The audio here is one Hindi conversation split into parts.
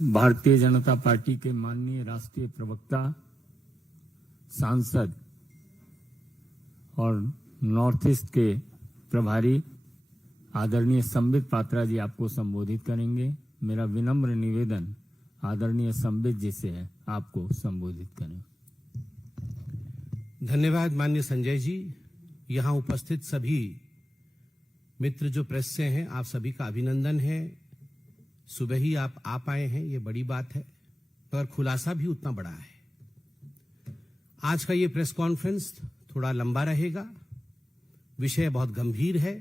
भारतीय जनता पार्टी के माननीय राष्ट्रीय प्रवक्ता, सांसद और नॉर्थ ईस्ट के प्रभारी आदरणीय संबित पात्रा जी आपको संबोधित करेंगे। मेरा विनम्र निवेदन आदरणीय संबित जी से है, आपको संबोधित करें। धन्यवाद माननीय संजय जी। यहाँ उपस्थित सभी मित्र जो प्रेस से हैं, आप सभी का अभिनंदन है। सुबह ही आप आए हैं, ये बड़ी बात है, और खुलासा भी उतना बड़ा है। आज का ये प्रेस कॉन्फ्रेंस थोड़ा लंबा रहेगा, विषय बहुत गंभीर है,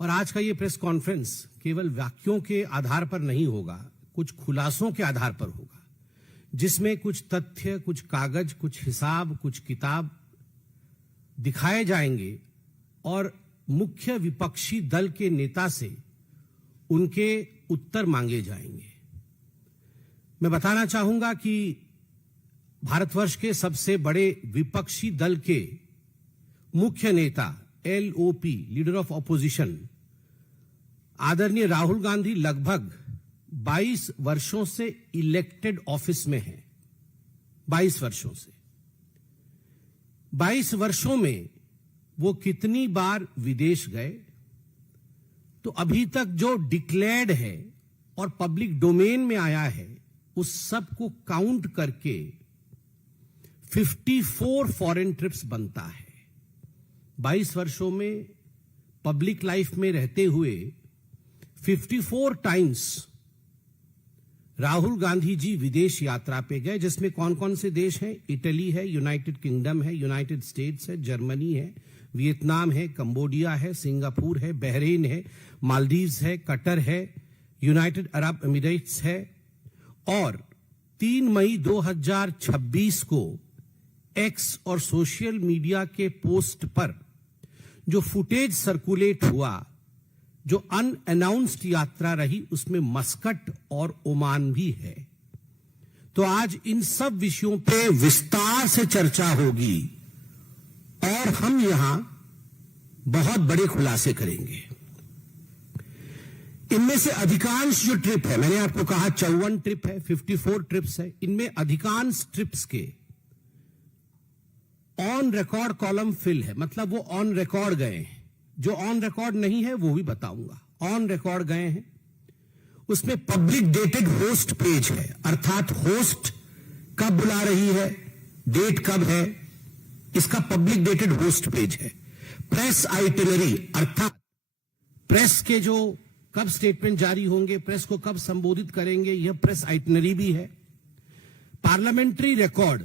और आज का ये प्रेस कॉन्फ्रेंस केवल वाक्यों के आधार पर नहीं होगा, कुछ खुलासों के आधार पर होगा, जिसमें कुछ तथ्य, कुछ कागज, कुछ हिसाब, कुछ किताब दिखाए जाएंगे और मुख्य विपक्षी दल के नेता से उनके उत्तर मांगे जाएंगे। मैं बताना चाहूंगा कि भारतवर्ष के सबसे बड़े विपक्षी दल के मुख्य नेता LOP, लीडर ऑफ ऑपोजिशन, आदरणीय राहुल गांधी लगभग 22 वर्षों से इलेक्टेड ऑफिस में हैं। 22 वर्षों से 22 वर्षों में वो कितनी बार विदेश गए, तो अभी तक जो डिक्लेयर्ड है और पब्लिक डोमेन में आया है, उस सब को काउंट करके 54 फॉरेन ट्रिप्स बनता है। 22 वर्षों में पब्लिक लाइफ में रहते हुए 54 टाइम्स राहुल गांधी जी विदेश यात्रा पे गए, जिसमें कौन कौन से देश हैं? इटली है, यूनाइटेड किंगडम है, यूनाइटेड स्टेट्स है, जर्मनी है, वियतनाम है, कंबोडिया है, सिंगापुर है, बहरीन है, मालदीव्स है, कतर है, यूनाइटेड अरब एमिरेट्स है। और 3 मई 2026 को एक्स और सोशल मीडिया के पोस्ट पर जो फुटेज सर्कुलेट हुआ, जो अनअनाउंस्ड यात्रा रही, उसमें मस्कट और ओमान भी है। तो आज इन सब विषयों पे विस्तार से चर्चा होगी और हम यहां बहुत बड़े खुलासे करेंगे। इनमें से अधिकांश जो ट्रिप है, मैंने आपको कहा 54 ट्रिप है, 54 ट्रिप्स है, इनमें अधिकांश ट्रिप्स के ऑन रिकॉर्ड कॉलम फिल है, मतलब वो ऑन रिकॉर्ड गए हैं। जो ऑन रिकॉर्ड नहीं है वो भी बताऊंगा। ऑन रिकॉर्ड गए हैं, उसमें पब्लिक डेटेड होस्ट पेज है, अर्थात होस्ट कब बुला रही है, डेट कब है, इसका पब्लिक डेटेड होस्ट पेज है। प्रेस आइटिनरी, अर्थात प्रेस के जो कब स्टेटमेंट जारी होंगे, प्रेस को कब संबोधित करेंगे, यह प्रेस आइटिनरी भी है। पार्लियामेंट्री रिकॉर्ड,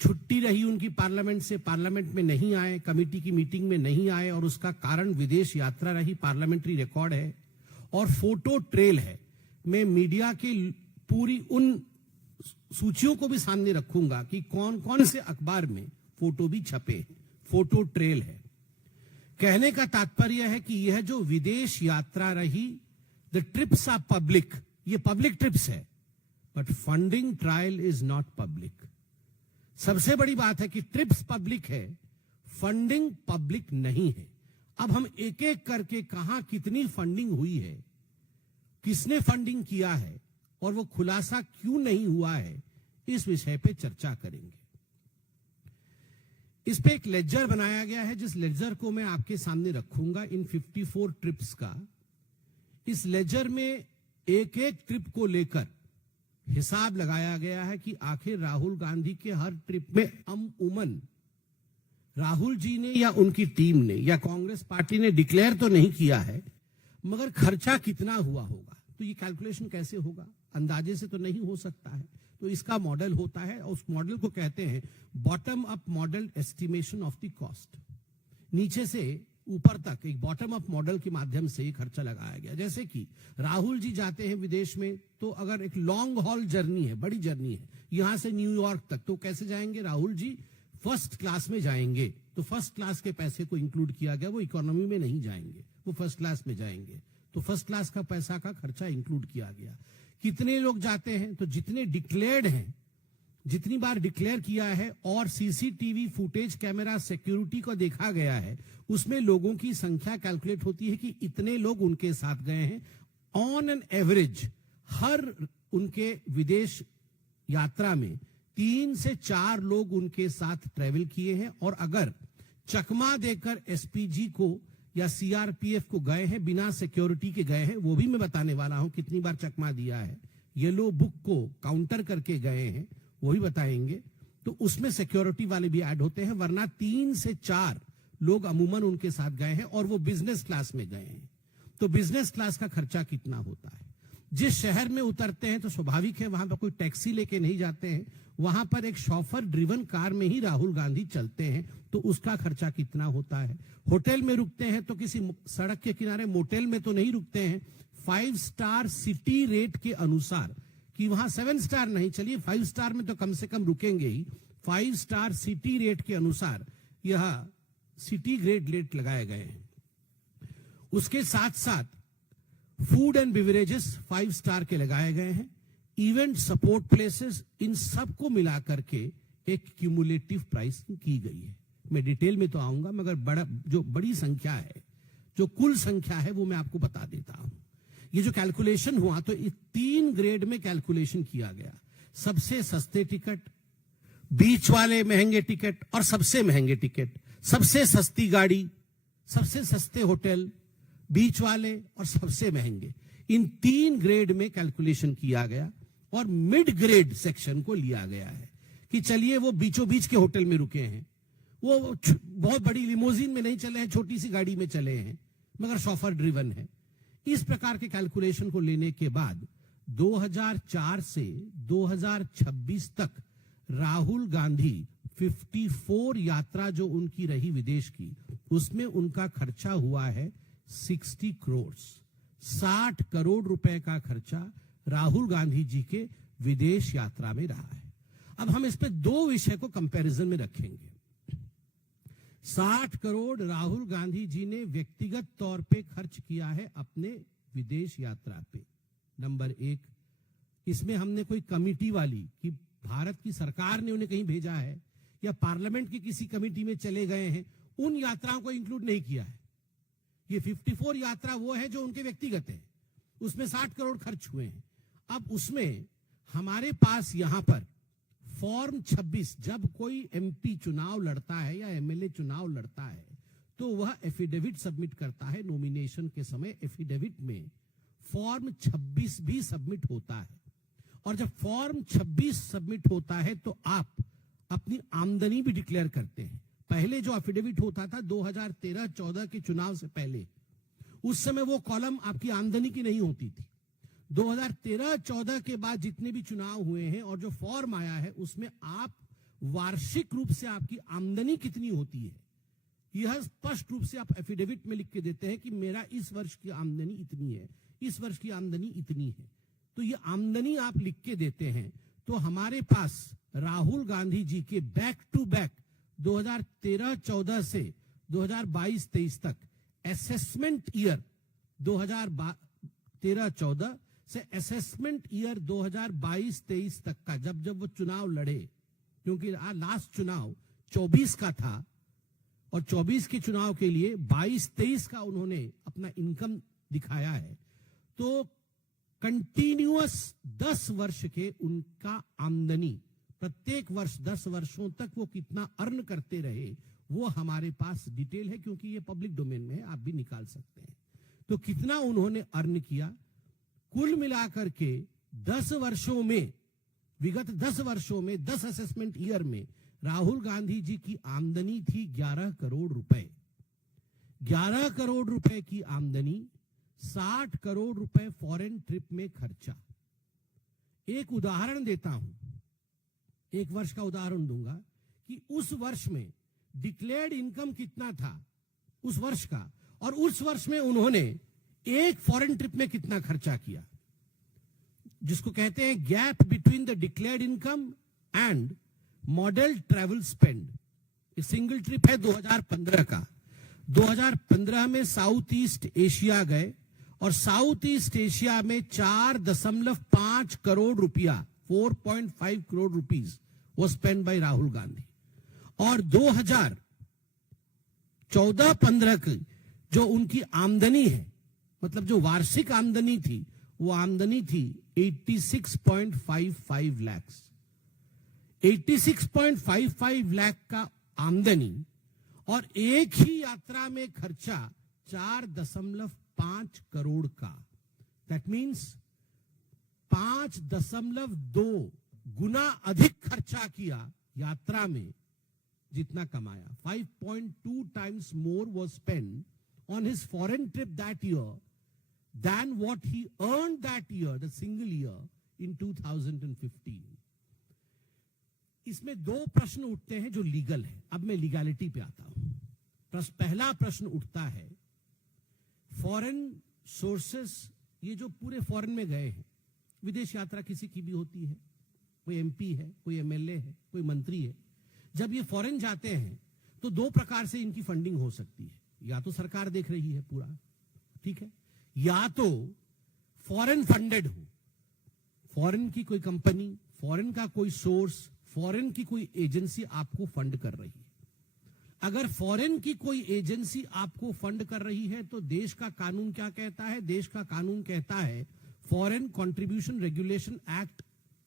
छुट्टी रही उनकी पार्लियामेंट से, पार्लियामेंट में नहीं आए, कमेटी की मीटिंग में नहीं आए और उसका कारण विदेश यात्रा रही, पार्लियामेंट्री रिकॉर्ड है। और फोटो ट्रेल है। मैं मीडिया के पूरी उन सूचियों को भी सामने रखूंगा कि कौन कौन से अखबार में फोटो भी छपे, फोटो ट्रेल है। कहने का तात्पर्य है कि यह जो विदेश यात्रा रही, द ट्रिप्स आर पब्लिक, ये पब्लिक ट्रिप्स है, but funding trial is not public. सबसे बड़ी बात है कि ट्रिप्स पब्लिक है, फंडिंग पब्लिक नहीं है। अब हम एक एक करके कहां कितनी फंडिंग हुई है, किसने फंडिंग किया है और वो खुलासा क्यों नहीं हुआ है, इस विषय पे चर्चा करेंगे। इस पे एक लेजर बनाया गया है, जिस लेजर को मैं आपके सामने रखूंगा, इन 54 ट्रिप्स का। इस लेजर में एक एक ट्रिप को लेकर हिसाब लगाया गया है कि आखिर राहुल गांधी के हर ट्रिप में अमूमन राहुल जी ने या उनकी टीम ने या कांग्रेस पार्टी ने डिक्लेयर तो नहीं किया है, मगर खर्चा कितना हुआ होगा। तो ये कैलकुलेशन कैसे होगा? अंदाजे से तो नहीं हो सकता है। तो इसका मॉडल होता है और उस मॉडल को कहते हैं bottom up model estimation of the cost. नीचे से ऊपर तक एक बॉटम अप मॉडल के माध्यम से खर्चा लगाया गया। जैसे कि राहुल जी जाते हैं विदेश में, तो अगर एक लॉन्ग हॉल जर्नी है, बड़ी जर्नी है, यहां से न्यूयॉर्क तक, तो कैसे जाएंगे? राहुल जी फर्स्ट क्लास में जाएंगे, तो फर्स्ट क्लास के पैसे को इंक्लूड किया गया। वो इकोनॉमी में नहीं जाएंगे, वो फर्स्ट क्लास में जाएंगे, तो फर्स्ट क्लास का पैसा का खर्चा इंक्लूड किया गया। कितने लोग जाते हैं? तो जितने डिक्लेयर्ड हैं, जितनी बार डिक्लेयर किया है और सीसीटीवी फुटेज कैमरा सिक्योरिटी को देखा गया है, उसमें लोगों की संख्या कैलकुलेट होती है कि इतने लोग उनके साथ गए हैं। ऑन एन एवरेज हर उनके विदेश यात्रा में 3 से 4 लोग उनके साथ ट्रेवल किए हैं, और अगर चकमा देकर एसपीजी को या सीआरपीएफ को गए हैं, बिना सिक्योरिटी के गए हैं, वो भी मैं बताने वाला हूं कितनी बार चकमा दिया है, येलो बुक को काउंटर करके गए हैं, वो भी बताएंगे, तो उसमें सिक्योरिटी वाले भी ऐड होते हैं, वरना 3 से 4 लोग अमूमन उनके साथ गए हैं और वो बिजनेस क्लास में गए हैं। तो बिजनेस क्लास का खर्चा कितना होता है? जिस शहर में उतरते हैं तो स्वाभाविक है वहां पर कोई टैक्सी लेके नहीं जाते हैं, वहां पर एक शॉफर ड्रिवन कार में ही राहुल गांधी चलते हैं, तो उसका खर्चा कितना होता है? होटल में रुकते हैं तो किसी सड़क के किनारे मोटेल में तो नहीं रुकते हैं, 5 स्टार सिटी रेट के अनुसार, कि वहां 7 स्टार नहीं, चलिए 5 स्टार में तो कम से कम रुकेंगे ही, 5 स्टार सिटी रेट के अनुसार यह सिटी ग्रेड रेट लगाए गए हैं। उसके साथ साथ फूड एंड बिवरेजेस 5 स्टार के लगाए गए हैं, इवेंट सपोर्ट प्लेसेस, इन सबको मिलाकर के एक क्यूमुलेटिव प्राइसिंग की गई है। मैं डिटेल में तो आऊंगा, मगर जो बड़ी संख्या है, जो कुल संख्या है, वो मैं आपको बता देता हूं। ये जो कैलकुलेशन हुआ तो 3 ग्रेड में कैलकुलेशन किया गया, सबसे सस्ते टिकट, बीच वाले महंगे टिकट और सबसे महंगे टिकट, सबसे सस्ती गाड़ी, सबसे सस्ते होटल, बीच वाले और सबसे महंगे, इन 3 ग्रेड में कैलकुलेशन किया गया और मिड ग्रेड सेक्शन को लिया गया है कि चलिए वो बीचों बीच के होटल में रुके हैं, वो बहुत बड़ी लिमोजिन में नहीं चले हैं, छोटी सी गाड़ी में चले हैं, मगर शॉफर ड्रिवन है। इस प्रकार के कैलकुलेशन को लेने के बाद 2004 से 2026 तक राहुल गांधी 54 यात्रा जो उनकी रही विदेश की, उसमें उनका खर्चा हुआ है 60 करोड़, 60 करोड़ रुपए का खर्चा राहुल गांधी जी के विदेश यात्रा में रहा है। अब हम इस पे 2 विषय को कंपैरिजन में रखेंगे। 60 करोड़ राहुल गांधी जी ने व्यक्तिगत तौर पे खर्च किया है अपने विदेश यात्रा पे, नंबर 1। इसमें हमने कोई कमिटी वाली कि भारत की सरकार ने उन्हें कहीं भेजा है या पार्लियामेंट की किसी कमिटी में चले गए हैं, उन यात्राओं को इंक्लूड नहीं किया है। ये 54 यात्रा वो है जो उनके व्यक्तिगत है, उसमें 60 करोड़ खर्च हुए हैं। अब उसमें हमारे पास यहां पर फॉर्म 26, जब कोई एमपी चुनाव लड़ता है या एमएलए चुनाव लड़ता है तो वह एफिडेविट सबमिट करता है। नॉमिनेशन के समय एफिडेविट में फॉर्म 26 भी सबमिट होता है, और जब फॉर्म 26 सबमिट होता है तो आप अपनी आमदनी भी डिक्लेयर करते हैं। पहले जो एफिडेविट होता था 2013-14 के चुनाव से पहले, उस समय वो कॉलम आपकी आमदनी की नहीं होती थी। 2013-14 के बाद जितने भी चुनाव हुए हैं और जो फॉर्म आया है, उसमें आप वार्षिक रूप से आपकी आमदनी कितनी होती है, यह स्पष्ट रूप से आप एफिडेविट में लिख के देते हैं कि मेरा इस वर्ष की आमदनी इतनी है, इस वर्ष की आमदनी इतनी है। तो ये आमदनी आप लिख के देते हैं। तो हमारे पास राहुल गांधी जी के बैक टू बैक 2013-14 से 2022-23 तक असेसमेंट ईयर 2013-14 से असेसमेंट ईयर 2022-23 तक का, जब वो चुनाव लड़े, क्योंकि लास्ट चुनाव 24 का था और 24 के चुनाव के लिए 22-23 का उन्होंने अपना इनकम दिखाया है, तो कंटिन्यूअस 10 वर्ष के उनका आमदनी, प्रत्येक वर्ष 10 वर्षों तक वो कितना अर्न करते रहे, वो हमारे पास डिटेल है, क्योंकि ये पब्लिक डोमेन में है, आप भी निकाल सकते हैं। तो कितना उन्होंने अर्न किया, कुल मिलाकर के 10 वर्षों में, विगत 10 वर्षों में, 10 असेसमेंट ईयर में राहुल गांधी जी की आमदनी थी 11 करोड़ रुपए। 11 करोड़ रुपए की आमदनी, 60 करोड़ रुपए फॉरेन ट्रिप में खर्चा। एक उदाहरण देता हूं, एक वर्ष का उदाहरण दूंगा कि उस वर्ष में डिक्लेयर्ड इनकम कितना था उस वर्ष का, और उस वर्ष में उन्होंने एक फॉरेन ट्रिप में कितना खर्चा किया, जिसको कहते हैं gap between the declared income and model travel spend. एक सिंगल ट्रिप है 2015 का। 2015 में साउथ ईस्ट एशिया गए और साउथ ईस्ट एशिया में 4.5 करोड़ रुपया, 4.5 करोड़ रुपीज वो स्पेंड बाय राहुल गांधी। और 2014-15 की जो उनकी आमदनी है, मतलब जो वार्षिक आमदनी थी, वो आमदनी थी 86.55 लाख। 86.55 लाख का आमदनी और एक ही यात्रा में खर्चा 4.5 करोड़ का। दैट मीन्स 5.2 गुना अधिक खर्चा किया यात्रा में जितना कमाया। 5.2 times more was spent on his foreign trip that year than what he earned that year, the single year, in 2015. इसमें दो प्रश्न उठते हैं जो लीगल है। अब मैं लीगैलिटी पे आता हूं। पहला प्रश्न उठता है, फॉरेन सोर्सेस, ये जो पूरे फॉरेन में गए हैं, विदेश यात्रा किसी की भी होती है, कोई एमपी है, कोई एमएलए है, कोई मंत्री है, जब ये फॉरेन जाते हैं तो दो प्रकार से इनकी फंडिंग हो सकती है। या तो सरकार देख रही है पूरा, ठीक है, या तो फॉरेन फंडेड हो, फॉरेन की कोई कंपनी, फॉरेन का कोई सोर्स, फॉरेन की कोई एजेंसी आपको फंड कर रही है। अगर फॉरेन की कोई एजेंसी आपको फंड कर रही है तो देश का कानून क्या कहता है? देश का कानून कहता है फॉरेन कंट्रीब्यूशन रेगुलेशन एक्ट,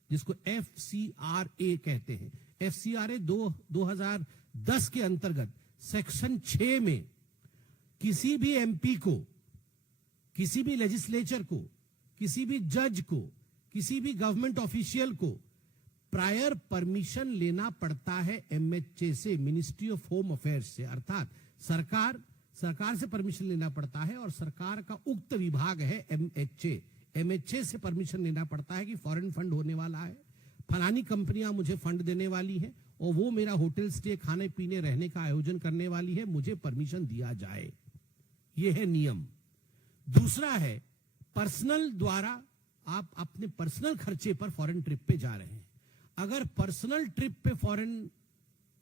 जिसको FCRA कहते हैं। FCRA 2010 के अंतर्गत सेक्शन 6 में किसी भी एमपी को, किसी भी लेजिस्लेचर को, किसी भी जज को, किसी भी गवर्नमेंट ऑफिशियल को प्रायर परमिशन लेना पड़ता है MHA से, मिनिस्ट्री ऑफ होम अफेयर्स से। अर्थात सरकार से परमिशन लेना पड़ता है और सरकार का उक्त विभाग है MHA से परमिशन लेना पड़ता है कि फॉरेन फंड होने वाला है, फलानी कंपनियां मुझे फंड देने वाली है और वो मेरा होटल स्टे, खाने पीने रहने का आयोजन करने वाली है, मुझे परमिशन दिया जाए। ये है नियम। दूसरा है पर्सनल द्वारा, आप अपने पर्सनल खर्चे पर फॉरेन ट्रिप पे जा रहे हैं। अगर पर्सनल ट्रिप पे फॉरेन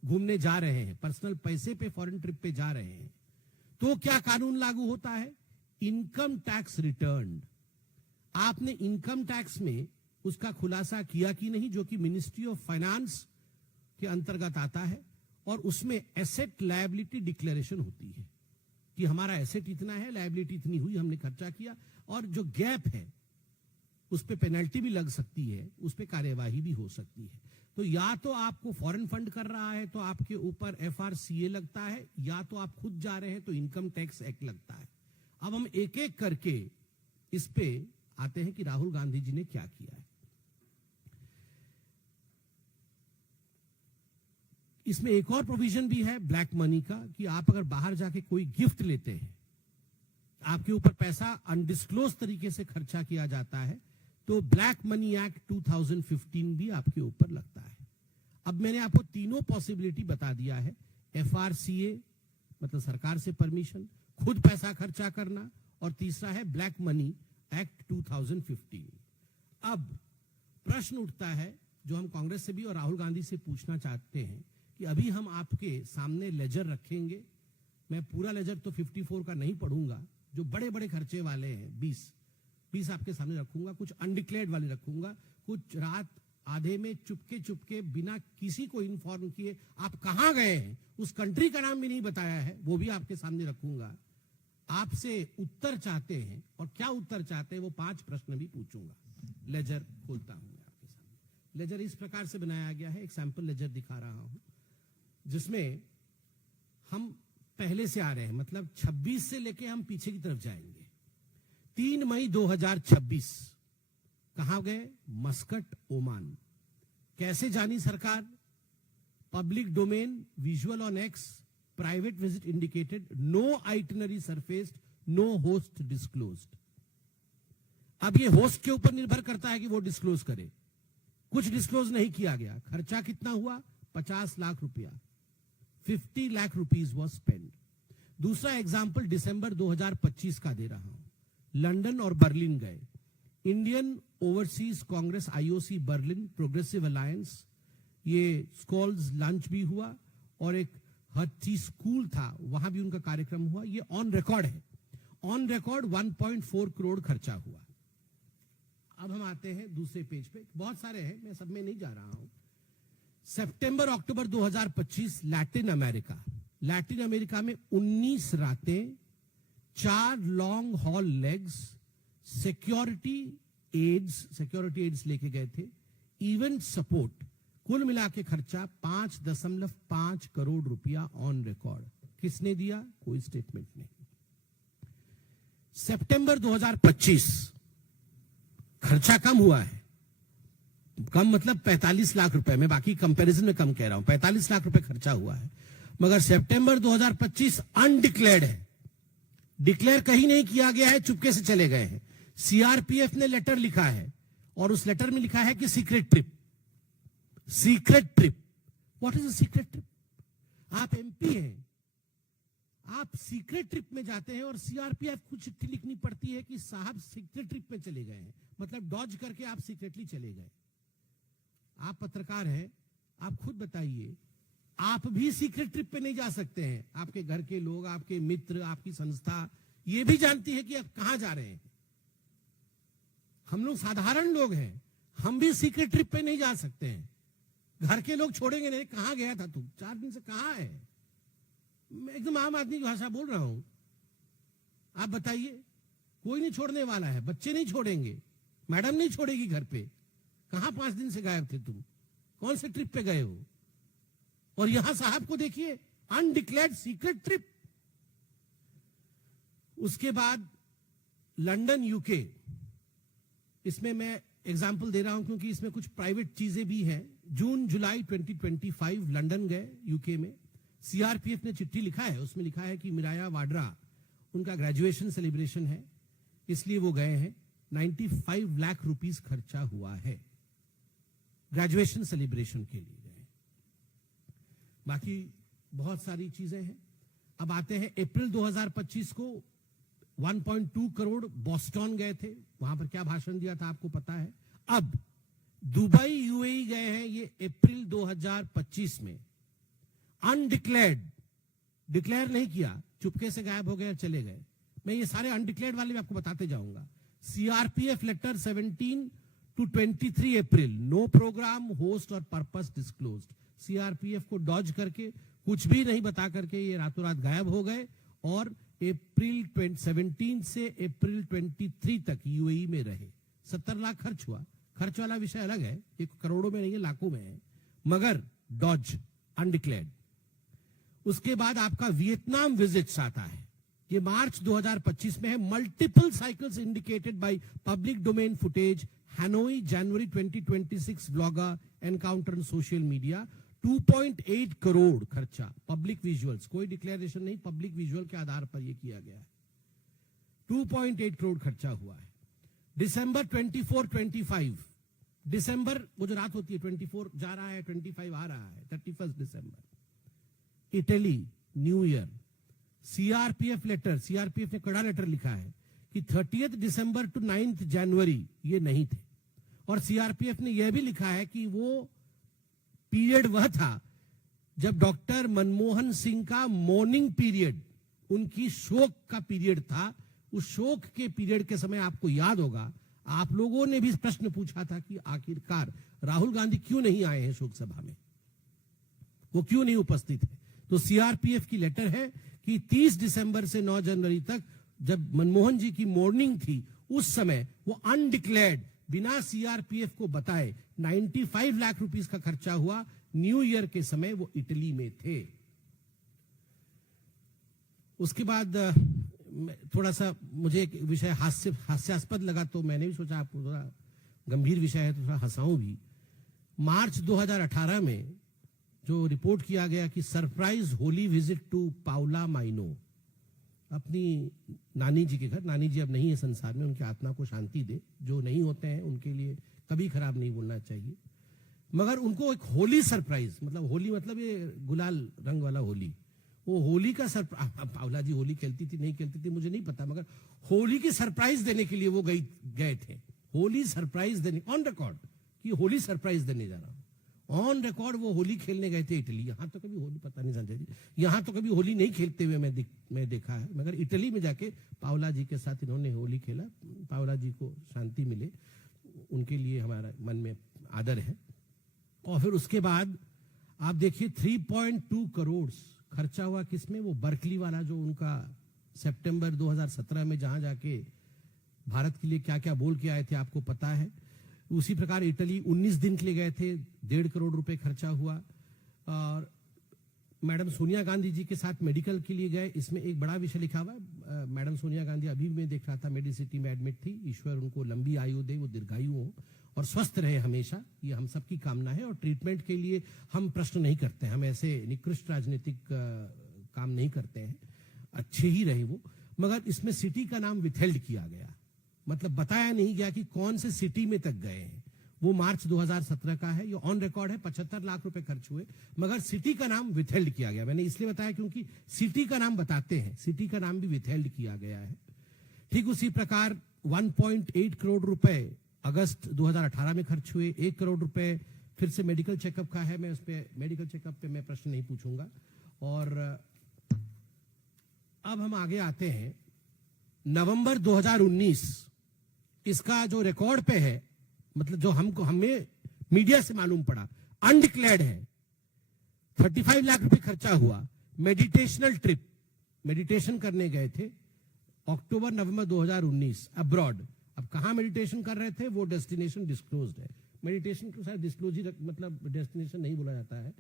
घूमने जा रहे हैं, पर्सनल पैसे पे फॉरेन ट्रिप पे जा रहे हैं, तो क्या कानून लागू होता है? Income tax return. आपने इनकम टैक्स में उसका खुलासा किया कि नहीं, जो कि मिनिस्ट्री ऑफ फाइनेंस के अंतर्गत आता है, और उसमें एसेट लायबिलिटी डिक्लेरेशन होती है कि हमारा एसेट इतना है, लायबिलिटी इतनी हुई, हमने खर्चा किया, और जो गैप है उस पे पेनल्टी भी लग सकती है, उस पे कार्यवाही भी हो सकती है। तो या तो आपको फॉरेन फंड कर रहा है तो आपके ऊपर FRCA लगता है, या तो आप खुद जा रहे हैं तो इनकम टैक्स एक्ट लगता है। अब हम एक एक करके इस पे आते हैं कि राहुल गांधी जी ने क्या किया है। इसमें एक और प्रोविजन भी है ब्लैक मनी का, कि आप अगर बाहर जाके कोई गिफ्ट लेते हैं, आपके ऊपर पैसा अनडिस्क्लोज तरीके से खर्चा किया जाता है, तो ब्लैक मनी एक्ट 2015 भी आपके ऊपर लगता है। अब मैंने आपको तीनों पॉसिबिलिटी बता दिया है। FRCA मतलब सरकार से परमिशन, खुद पैसा खर्चा करना, और तीसरा है ब्लैक मनी एक्ट 2015। अब प्रश्न उठता है जो हम कांग्रेस से भी और राहुल गांधी से पूछना चाहते हैं कि अभी हम आपके सामने लेजर रखेंगे। मैं पूरा लेजर तो 54 का नहीं पढ़ूंगा, जो बड़े बड़े खर्चे वाले हैं 20 आपके सामने रखूंगा, कुछ अनडिक्लेयर्ड वाले रखूंगा, कुछ रात आधे में चुपके बिना किसी को इन्फॉर्म किए आप कहां गए हैं, उस कंट्री का नाम भी नहीं बताया है, वो भी आपके सामने रखूंगा। आपसे उत्तर चाहते हैं, और क्या उत्तर चाहते हैं वो 5 प्रश्न भी पूछूंगा। लेजर खोलता हूं मैं आपके सामने। लेजर इस प्रकार से बनाया गया है, एक सैंपल लेजर दिखा रहा हूं, जिसमें हम पहले से आ रहे हैं, मतलब 26 से लेके हम पीछे की तरफ जाएंगे। 3 मई 2026 कहां गए? Muscat, Oman. कैसे जानी सरकार? Public domain, visual on X, private visit indicated, no itinerary surfaced, no host disclosed. अब ये होस्ट के ऊपर निर्भर करता है कि वो डिस्क्लोज करे। कुछ डिस्क्लोज नहीं किया गया। खर्चा कितना हुआ? 50 लाख रुपया। 50 लाख रुपीज वॉज स्पेंड। दूसरा एग्जाम्पल दिसंबर 2025 का दे रहा हूं। लंदन और बर्लिन गए। Indian overseas Congress IOC Berlin progressive alliance, ये स्कॉल्स लंच भी हुआ, और एक हट्टी स्कूल था, वहां भी उनका कार्यक्रम हुआ। ये ऑन रिकॉर्ड है। ऑन रिकॉर्ड 1.4 करोड़ खर्चा हुआ। अब हम आते हैं दूसरे पेज पे, बहुत सारे हैं, मैं सब में नहीं जा रहा हूं। सितंबर अक्टूबर 2025 लैटिन अमेरिका में 19 रातें, 4 long haul legs, security aids लेके गए थे, इवेंट सपोर्ट, कुल मिला के खर्चा 5.5 करोड़ रुपया ऑन रिकॉर्ड। किसने दिया? कोई स्टेटमेंट नहीं। सितंबर 2025 खर्चा कम हुआ है, कम मतलब 45 लाख रुपए, मैं बाकी कंपैरिजन में कम कह रहा हूं, 45 लाख रुपए खर्चा हुआ है, मगर सितंबर 2025 अनडिक्लेयर्ड है, डिक्लेयर कहीं नहीं किया गया है, चुपके से चले गए हैं। सीआरपीएफ ने लेटर लिखा है और उस लेटर में लिखा है कि secret trip. What is a secret trip? आप एमपी हैं, आप सीक्रेट ट्रिप में जाते हैं और सीआरपीएफ को चिट्ठी लिखनी पड़ती है कि साहब सीक्रेट ट्रिप में चले गए हैं, मतलब डॉज करके आप सीक्रेटली चले गए। आप पत्रकार हैं, आप खुद बताइए, आप भी सीक्रेट ट्रिप पे नहीं जा सकते हैं? आपके घर के लोग, आपके मित्र, आपकी संस्था ये भी जानती है कि आप कहां जा रहे हैं। हम लोग साधारण लोग हैं, हम भी सीक्रेट ट्रिप पे नहीं जा सकते हैं। घर के लोग छोड़ेंगे नहीं, कहां गया था तू, 4 दिन से कहां है? मैं एकदम आम आदमी की भाषा बोल रहा हूं। आप बताइए, कोई नहीं छोड़ने वाला है, बच्चे नहीं छोड़ेंगे, मैडम नहीं छोड़ेगी घर पे। कहां 5 दिन से गायब थे तुम? कौन से ट्रिप पे गए हो? और यहां साहब को देखिए, अनडिक्लेयर्ड सीक्रेट ट्रिप। उसके बाद लंदन यूके, इसमें मैं एग्जाम्पल दे रहा हूं क्योंकि इसमें कुछ प्राइवेट चीजें भी हैं। जून जुलाई 2025 लंदन गए, यूके में। सीआरपीएफ ने चिट्ठी लिखा है, उसमें लिखा है कि मिराया वाड्रा, उनका ग्रेजुएशन सेलिब्रेशन है, इसलिए वो गए हैं। 95 लाख रुपीस खर्चा हुआ है, ग्रेजुएशन सेलिब्रेशन के लिए गए। बाकी बहुत सारी चीजें हैं। अब आते हैं अप्रैल 2025 को 1.2 करोड़ बॉस्टन गए थे, वहां पर क्या भाषण दिया था आपको पता है। अब दुबई यूएई गए हैं, ये अप्रैल 2025 में। अनडिक्लेयर्ड, डिक्लेयर नहीं किया, चुपके से गायब हो गए, चले गए। मैं ये सारे अनडिक्लेयर्ड वाले आपको बताते जाऊंगा। CRPF letter 17 to 23 April, no program, host और पर्पस डिस्क्लोज्ड। सीआरपीएफ को डॉज करके, कुछ भी नहीं बता करके ये रातों रात गायब हो गए और अप्रैल 17 से अप्रैल 23 तक यूएई में रहे। 70 लाख खर्च हुआ। खर्च वाला विषय अलग है, ये करोड़ों में नहीं है, लाखों में है, मगर डॉज, अनडिक्लेयर्ड। उसके बाद आपका वियतनाम विजिट्स आता है, ये मार्च 2025 में है। Multiple cycles indicated by public domain footage, Hanoi जनवरी 2026 vlogger encounter social media. 2.8 crore खर्चा, पब्लिक विजुअल्स, कोई डिक्लेरेशन नहीं, पब्लिक विजुअल के आधार पर यह किया गया है। 2.8 करोड़ खर्चा हुआ है। दिसंबर 24-25, दिसंबर वो जो रात होती है, 24 जा रहा है, 25 आ रहा है, 31 दिसंबर, Italy new year. CRPF letter, CRPF ने कड़ा लेटर लिखा है कि 30 दिसंबर टू 9 जनवरी ये नहीं थे। और सीआरपीएफ ने यह भी लिखा है कि वो पीरियड वह था जब डॉक्टर मनमोहन सिंह का मॉर्निंग पीरियड, उनकी शोक का पीरियड था। उस शोक के पीरियड के समय आपको याद होगा, आप लोगों ने भी प्रश्न पूछा था कि आखिरकार राहुल गांधी क्यों नहीं आए हैं शोक सभा में, वो क्यों नहीं उपस्थित है। तो सीआरपीएफ की लेटर है कि 30 दिसंबर से 9 जनवरी तक जब मनमोहन जी की मॉर्निंग थी, उस समय वो अनडिक्लेयर्ड, बिना सीआरपीएफ को बताए 95 लाख रुपीस का खर्चा हुआ। न्यू ईयर के समय वो इटली में थे। उसके बाद थोड़ा सा मुझे एक विषय हास्यास्पद लगा, तो मैंने भी सोचा आपको थोड़ा गंभीर विषय है तो थोड़ा हंसाऊं भी। मार्च 2018 में जो रिपोर्ट किया गया कि surprise Holi visit to Paula Maino, अपनी नानी जी के घर, नानी जी अब नहीं है संसार में, उनकी आत्मा को शांति दे, जो नहीं होते हैं उनके लिए कभी खराब नहीं बोलना चाहिए, मगर उनको एक होली सरप्राइज, मतलब होली मतलब ये गुलाल रंग वाला होली, वो होली का सरप्राइज, पाउला जी होली खेलती थी नहीं खेलती थी मुझे नहीं पता, मगर होली की सरप्राइज देने के लिए वो गए थे। होली सरप्राइज देने, ऑन रिकॉर्ड कि होली सरप्राइज देने जा रहा हूं, ऑन रिकॉर्ड वो होली खेलने गए थे इटली। यहां तो कभी होली, पता नहीं संजय जी, यहां तो कभी होली नहीं खेलते हुए मैं देखा है, मगर इटली में जाके पाउला जी के साथ इन्होंने होली खेला। पाउला जी को शांति मिले, उनके लिए हमारा मन में आदर है। और फिर उसके बाद आप देखिए 3.2 करोड़ खर्चा हुआ किसमें, वो बर्कली वाला जो उनका सितंबर 2017 में जहां जाके भारत के लिए क्या क्या बोल के आए थे आपको पता है। उसी प्रकार इटली 19 दिन के लिए गए थे, 1.5 करोड़ रुपए खर्चा हुआ। और मैडम सोनिया गांधी जी के साथ मेडिकल के लिए गए, इसमें एक बड़ा विषय लिखा हुआ है। मैडम सोनिया गांधी अभी मैं देख रहा था मेडिसिटी में एडमिट थी। ईश्वर उनको लंबी आयु दे, वो दीर्घायु हो और स्वस्थ रहे हमेशा, ये हम सबकी कामना है। और ट्रीटमेंट के लिए हम प्रश्न नहीं करते, हम ऐसे निकृष्ट राजनीतिक काम नहीं करते हैं, अच्छे ही रहे वो। मगर इसमें सिटी का नाम विथहेल्ड किया गया, मतलब बताया नहीं गया कि कौन से सिटी में तक गए हैं। वो मार्च 2017 का है, ये ऑन रिकॉर्ड है। 75 लाख रुपए खर्च हुए, मगर सिटी का नाम विथहेल्ड किया गया। मैंने इसलिए बताया क्योंकि सिटी का नाम बताते हैं, सिटी का नाम भी विथहेल्ड किया गया है। ठीक उसी प्रकार 1.8 करोड़ रुपए अगस्त 2018 में खर्च हुए। 1 करोड़ रुपए फिर से मेडिकल चेकअप का है, मैं उस पे मेडिकल चेकअप पे मैं प्रश्न नहीं पूछूंगा। और अब हम आगे आते हैं नवंबर 2019, इसका जो रिकॉर्ड पे है, मतलब जो हमें मीडिया से मालूम पड़ा, अनडिक्लेयर्ड है। 35 लाख रुपए खर्चा हुआ। मेडिटेशनल ट्रिप, मेडिटेशन करने गए थे अक्टूबर नवंबर 2019 अब्रॉड। अब कहां मेडिटेशन कर रहे थे, वो डेस्टिनेशन डिस्क्लोज्ड है। मेडिटेशन को शायद डिस्क्लोज ही मतलब डेस्टिनेशन नहीं बोला जाता है।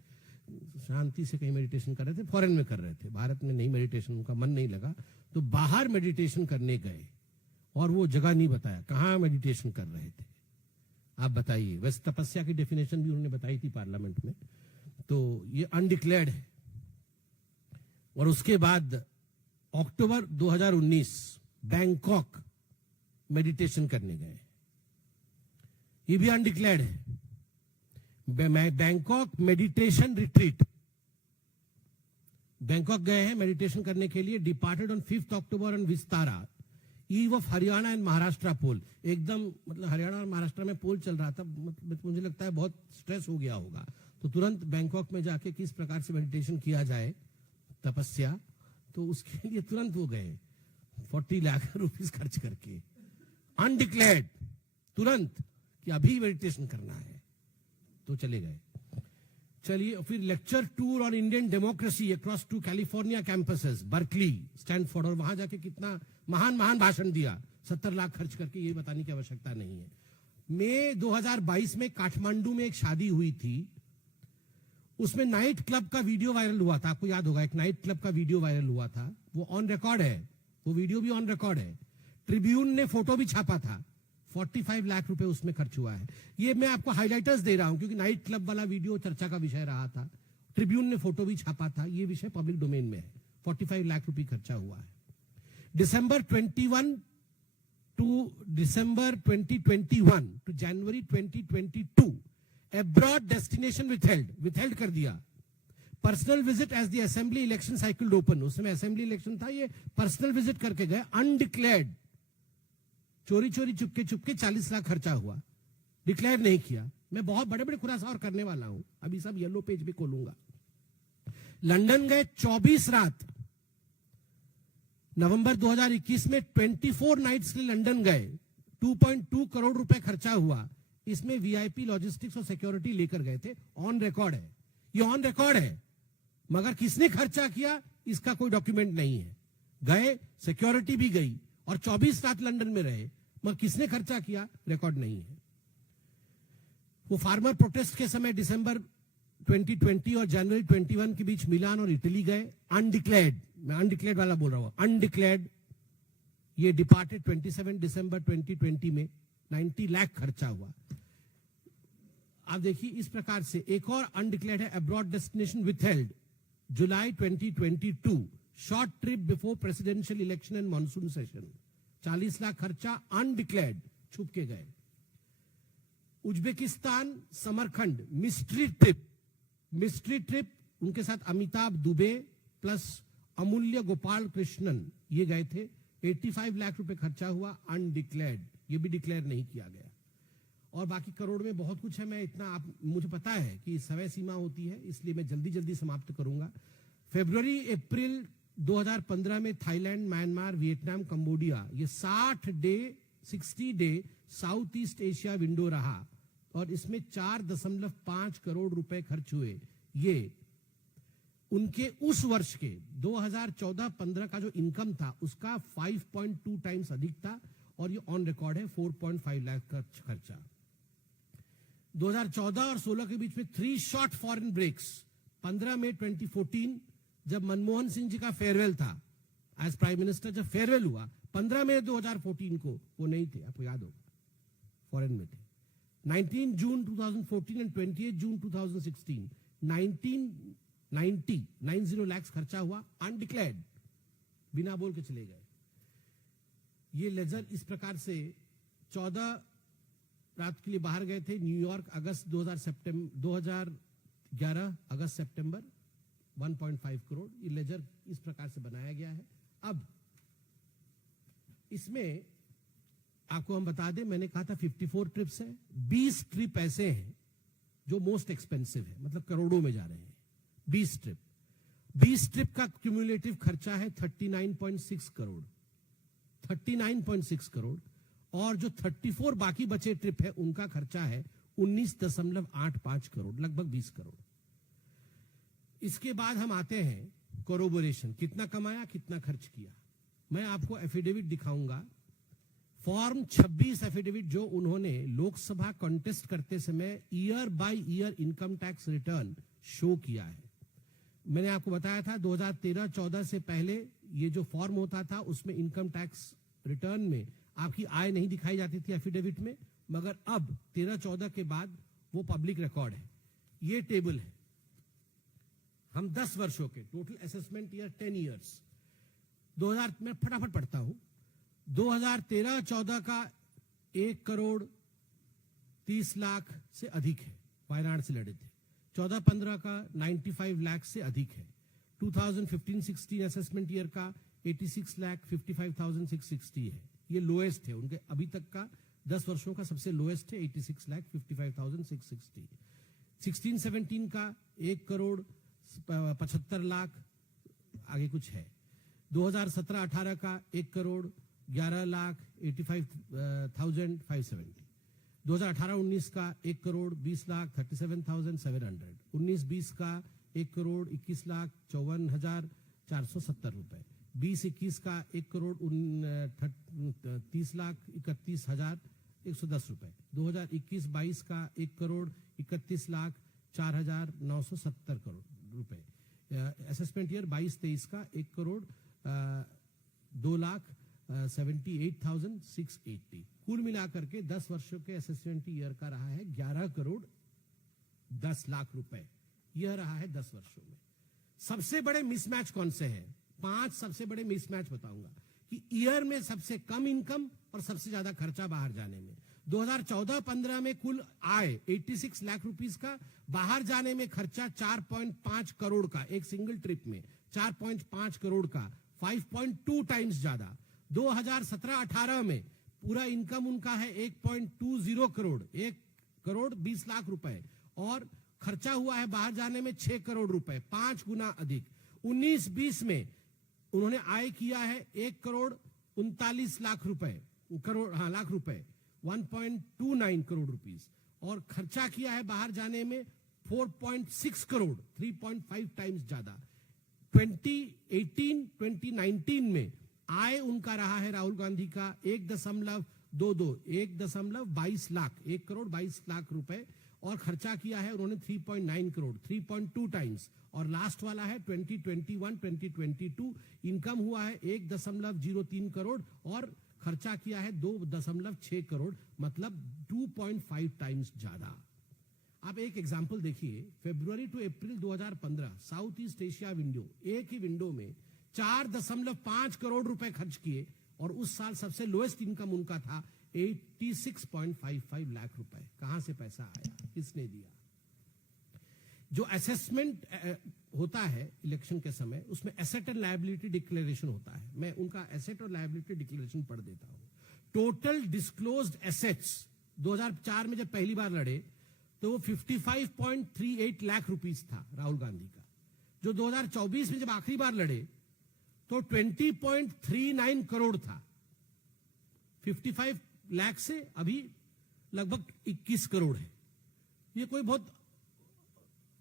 शांति से कहीं मेडिटेशन कर रहे थे, फॉरेन में कर रहे थे, भारत में नहीं मेडिटेशन, उनका मन नहीं लगा तो बाहर मेडिटेशन करने गए। और वो जगह नहीं बताया कहां मेडिटेशन कर रहे थे, आप बताइए। वैसे तपस्या की डेफिनेशन भी उन्होंने बताई थी पार्लियामेंट में। तो ये अनडिक्लेयर्ड है। और उसके बाद अक्टूबर 2019 बैंकॉक मेडिटेशन करने गए, ये भी अनडिक्लेयर्ड है। बैंकॉक मेडिटेशन रिट्रीट, बैंकॉक गए हैं मेडिटेशन करने के लिए। Departed on 5 October on Vistara eve of Haryana and Maharashtra poll. एकदम मतलब हरियाणा और महाराष्ट्र में पोल चल रहा था, मतलब मुझे लगता है बहुत स्ट्रेस हो गया होगा, तो तुरंत बैंकॉक में जाके किस प्रकार से मेडिटेशन किया जाए, तपस्या, तो उसके लिए तुरंत वो गए 40 लाख रुपीस खर्च करके, अनडिक्लेयर्ड, तुरंत कि अभी मेडिटेशन करना है, तो चले गए। चलिए फिर lecture tour on Indian democracy across 2 California campuses, Berkeley, Stanford, और वहां जाके कितना महान महान भाषण दिया 70 लाख खर्च करके, ये बताने की आवश्यकता नहीं है। मई 2022 में काठमांडू में एक शादी हुई थी, उसमें नाइट क्लब का वीडियो वायरल हुआ था, आपको याद होगा, एक नाइट क्लब का वीडियो वायरल हुआ था, वो ऑन रिकॉर्ड है, वो वीडियो भी ऑन रिकॉर्ड है। ट्रिब्यून ने फोटो भी छापा था, 45 लाख रुपए उसमें खर्च हुआ है। ये मैं आपको हाइलाइटर्स दे रहा हूं क्योंकि नाइट क्लब वाला वीडियो चर्चा का विषय रहा था। ट्रिब्यून ने फोटो भी छापा था, ये विषय पब्लिक डोमेन में है। 45 लाख रुपए खर्चा हुआ है। December 2021 to January 2022 abroad destination withheld कर दिया। Personal visit as the assembly election cycle open, उस समय असेंबली इलेक्शन था, ये पर्सनल विजिट करके गए, अनडिक्लेयर्ड, चोरी चोरी चुपके चुपके 40 लाख खर्चा हुआ, डिक्लेयर नहीं किया। मैं बहुत बड़े बड़े खुलासा और करने वाला हूं, अभी सब येलो पेज भी खोलूंगा। लंदन गए 24 रात, नवंबर 2021 में 24 नाइट्स के लिए लंदन गए, 2.2 करोड़ रुपए खर्चा हुआ। इसमें वीआईपी लॉजिस्टिक्स और सिक्योरिटी लेकर गए थे, ऑन रिकॉर्ड है, ये ऑन रिकॉर्ड है। मगर किसने खर्चा किया इसका कोई डॉक्यूमेंट नहीं है। गए, सिक्योरिटी भी गई और 24 रात लंदन में रहे, मगर किसने खर्चा किया रिकॉर्ड नहीं है। वो फार्मर प्रोटेस्ट के समय दिसंबर 2020 और जनवरी 21 के बीच मिलान और इटली गए, अनडिक्लेयर्ड, मैं अनडिक्लेयर्ड वाला बोल रहा हूं, अनडिक्लेयर्ड। ये डिपार्टेड 27 दिसंबर 2020 में 90 लाख खर्चा हुआ। आप देखिए इस प्रकार से एक और अनडिक्लेयर्ड है, abroad destination withheld, July 2022, short trip before presidential election and monsoon session, 40 lakh खर्चा, अनडिक्लेयर्ड, छुप के गए। उज्बेकिस्तान समरखंड मिस्ट्री ट्रिप, उनके साथ अमिताभ दुबे प्लस अमूल्य गोपाल कृष्णन, ये गए थे, 85 लाख रुपए खर्चा हुआ, अनडिक्लेयर्ड, ये भी डिक्लेयर नहीं किया गया। और बाकी करोड़ में बहुत कुछ है, मैं इतना आप मुझे पता है कि समय सीमा होती है, इसलिए मैं जल्दी जल्दी समाप्त करूंगा। फरवरी अप्रैल 2015 में थाईलैंड, म्यांमार, वियतनाम, कंबोडिया, ये 60 day south East Asia window रहा और इसमें 4.5 करोड़ रुपए खर्च हुए। ये उनके उस वर्ष के 2014-15 का जो इनकम था उसका 5.2 टाइम्स अधिक था और ये ऑन रिकॉर्ड है 4.5 लाख का खर्चा। 2014 और 16 के बीच में 3 शॉर्ट फॉरेन ब्रेक्स। 15 मई 2014 जब मनमोहन सिंह जी का फेयरवेल था एज प्राइम मिनिस्टर, जब फेयरवेल हुआ 15 मई 2014 को, वो नहीं थे, आपको याद होगा, फॉरेन में थे। 19 जून 2014 एंड 28 जून 2016 90 लाख खर्चा हुआ अनडिक्लेयर्ड, बिना बोल के चले गए। ये लेजर इस प्रकार से 14 रात के लिए बाहर गए थे न्यूयॉर्क, अगस्त 2011 अगस्त सितंबर 1.5 करोड़। ये लेजर इस प्रकार से बनाया गया है। अब इसमें आपको हम बता दें, मैंने कहा था 54 ट्रिप्स है, 20 ट्रिप ऐसे हैं जो मोस्ट एक्सपेंसिव है, मतलब करोड़ों में जा रहे हैं। 20 ट्रिप का क्यूमुलेटिव खर्चा है 39.6 करोड़, 39.6 करोड़। और जो 34 बाकी बचे ट्रिप है उनका खर्चा है 19.85 करोड़, लगभग 20 करोड़। इसके बाद हम आते हैं कोरोबोरेशन, कितना कमाया कितना खर्च किया। मैं आपको एफिडेविट दिखाऊंगा, फॉर्म 26 एफिडेविट जो उन्होंने लोकसभा कॉन्टेस्ट करते समय year by year income tax return show किया है। मैंने आपको बताया था 2013-14 से पहले ये जो फॉर्म होता था उसमें इनकम टैक्स रिटर्न में आपकी आय नहीं दिखाई जाती थी एफिडेविट में, मगर अब 13-14 के बाद वो पब्लिक रिकॉर्ड है। ये टेबल है, हम 10 वर्षों के टोटल असेसमेंट ईयर 10 ईयर्स। 2000 में फटाफट पढ़ता हूं, 2013-14 का 1 करोड़ 30 लाख से अधिक है, वायनाड से लड़े थे। 14-15 का 95 लाख से अधिक है। 2015-16 असेसमेंट ईयर का 86,55,660 है, ये लोएस्ट है उनके अभी तक का 10 वर्षों का सबसे लोएस्ट है 86,55,660। 16-17 का 1 करोड़ 75 लाख आगे कुछ है। 2017-18 का 1 करोड़ 11,85,570। 2018-19 का 1 करोड़ 20,37,700। 19-20 का 1 करोड़ 21,54,470 रुपए। 20-21 का 1 करोड़ 30,31,31,110 रुपए। 2021-22 का 1 करोड़ 31,04,970 करोड़ रुपए। असेसमेंट ईयर 22-23 का 1 करोड़ 2,78,680। कुल मिलाकर के 10 वर्षों के असेसमेंट ईयर का रहा है 11 करोड़ 10 लाख रुपए। यह रहा है 10 वर्षों में। सबसे बड़े मिसमैच कौन से हैं? 5 सबसे बड़े मिसमैच बताऊंगा कि ईयर में सबसे कम इनकम और सबसे ज्यादा खर्चा बाहर जाने में। 2014-15 में कुल आय 86 लाख रुपीस का, बाहर जाने में खर्चा 4.5 करोड़ का, एक सिंगल ट्रिप में 4.5 करोड़ का, 5.2 टाइम्स ज्यादा। 2017-18 में पूरा इनकम उनका है 1.20 करोड़, 1 करोड़ 20 लाख रुपए, और खर्चा हुआ है बाहर जाने में 6 करोड़ रुपए, 5 गुना अधिक। 19-20 में उन्होंने आय किया है 1 करोड़ 39 लाख रुपए, लाख रुपए, 1.29 करोड़ रुपीस, और खर्चा किया है बाहर जाने में 4.6 करोड़, 3.5 टाइम्स ज्यादा। 2018-2019 में आय उनका रहा है राहुल गांधी का 1.22 लाख, 1 करोड़ 22 लाख रुपए, और खर्चा किया है उन्होंने 3.9 करोड़, 3.2 टाइम्स। और लास्ट वाला है 2021-2022 इनकम हुआ है 1.03 करोड़ और खर्चा किया है 2.6 करोड़, मतलब 2.5 टाइम्स ज्यादा। आप एक एग्जांपल देखिए, February to April 2015 South East Asia window, एक ही विंडो में 4.5 करोड़ रुपए खर्च किए, और उस साल सबसे लोएस्ट इनकम उनका था 86.55 लाख रुपए। कहां से पैसा आया, किसने दिया? जो असेसमेंट होता है इलेक्शन के समय, उसमें एसेट एंड लायबिलिटी डिक्लेरेशन होता है। मैं उनका एसेट और लायबिलिटी डिक्लेरेशन पढ़ देता हूं। टोटल डिस्क्लोज्ड एसेट्स 2004 में जब पहली बार लड़े तो वो 55.38 लाख रुपीस था राहुल गांधी का। जो 2024 में जब आखिरी बार लड़े तो 20.39 करोड़ था। 55 लाख से अभी लगभग 21 करोड़ है। ये कोई बहुत,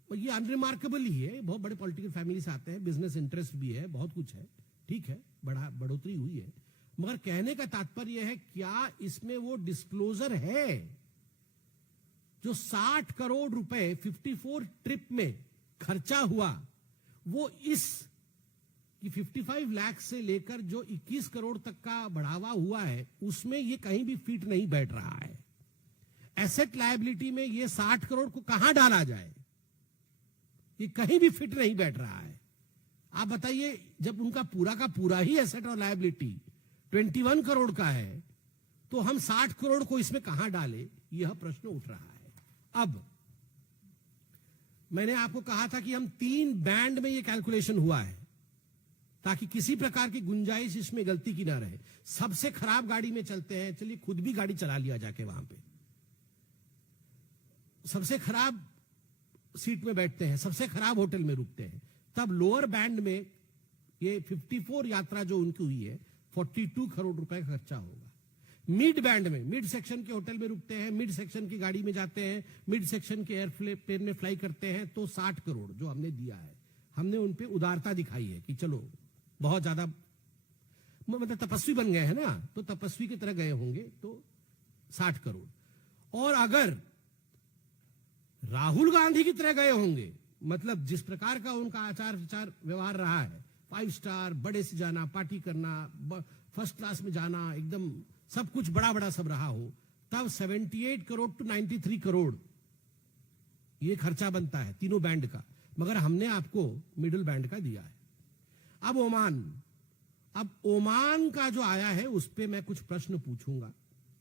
ये अनरिमार्केबल ही है। बहुत बड़े पॉलिटिकल फैमिली से आते हैं, बिजनेस इंटरेस्ट भी है, बहुत कुछ है, ठीक है, बढ़ोतरी हुई है, मगर कहने का तात्पर्य है क्या इसमें वो डिस्क्लोजर है जो 60 करोड़ रुपए 54 ट्रिप में खर्चा हुआ, वो इस कि 55 लाख से लेकर जो 21 करोड़ तक का बढ़ावा हुआ है उसमें ये कहीं भी फिट नहीं बैठ रहा है। एसेट लायबिलिटी में ये 60 करोड़ को कहां डाला जाए, ये कहीं भी फिट नहीं बैठ रहा है। आप बताइए, जब उनका पूरा का पूरा ही एसेट और लायबिलिटी 21 करोड़ का है तो हम 60 करोड़ को इसमें कहां डाले, यह प्रश्न उठ रहा है। अब मैंने आपको कहा था कि हम 3 बैंड में यह कैलकुलेशन हुआ है ताकि किसी प्रकार की गुंजाइश इसमें गलती की ना रहे। सबसे खराब गाड़ी में चलते हैं, चलिए खुद भी गाड़ी चला लिया जाके वहां पे, सबसे खराब सीट में बैठते हैं, सबसे खराब होटल में रुकते हैं, तब लोअर बैंड में ये 54 यात्रा जो उनकी हुई है 42 करोड़ रुपए का खर्चा होगा। मिड बैंड में, मिड सेक्शन के होटल में रुकते हैं, मिड सेक्शन की गाड़ी में जाते हैं, मिड सेक्शन के एयरप्लेन में फ्लाई करते हैं, तो 60 करोड़ जो हमने दिया है, हमने उन पे उदारता दिखाई है कि चलो बहुत ज्यादा मतलब तपस्वी बन गए हैं ना, तो तपस्वी की तरह गए होंगे तो 60 करोड़। और अगर राहुल गांधी की तरह गए होंगे, मतलब जिस प्रकार का उनका आचार विचार व्यवहार रहा है, 5 स्टार बड़े से जाना, पार्टी करना, फर्स्ट क्लास में जाना, एकदम सब कुछ बड़ा बड़ा सब रहा हो, तब 78 करोड़ टू 93 करोड़ ये खर्चा बनता है तीनों बैंड का। मगर हमने आपको मिडिल बैंड का दिया है। अब ओमान का जो आया है उस पे मैं कुछ प्रश्न पूछूंगा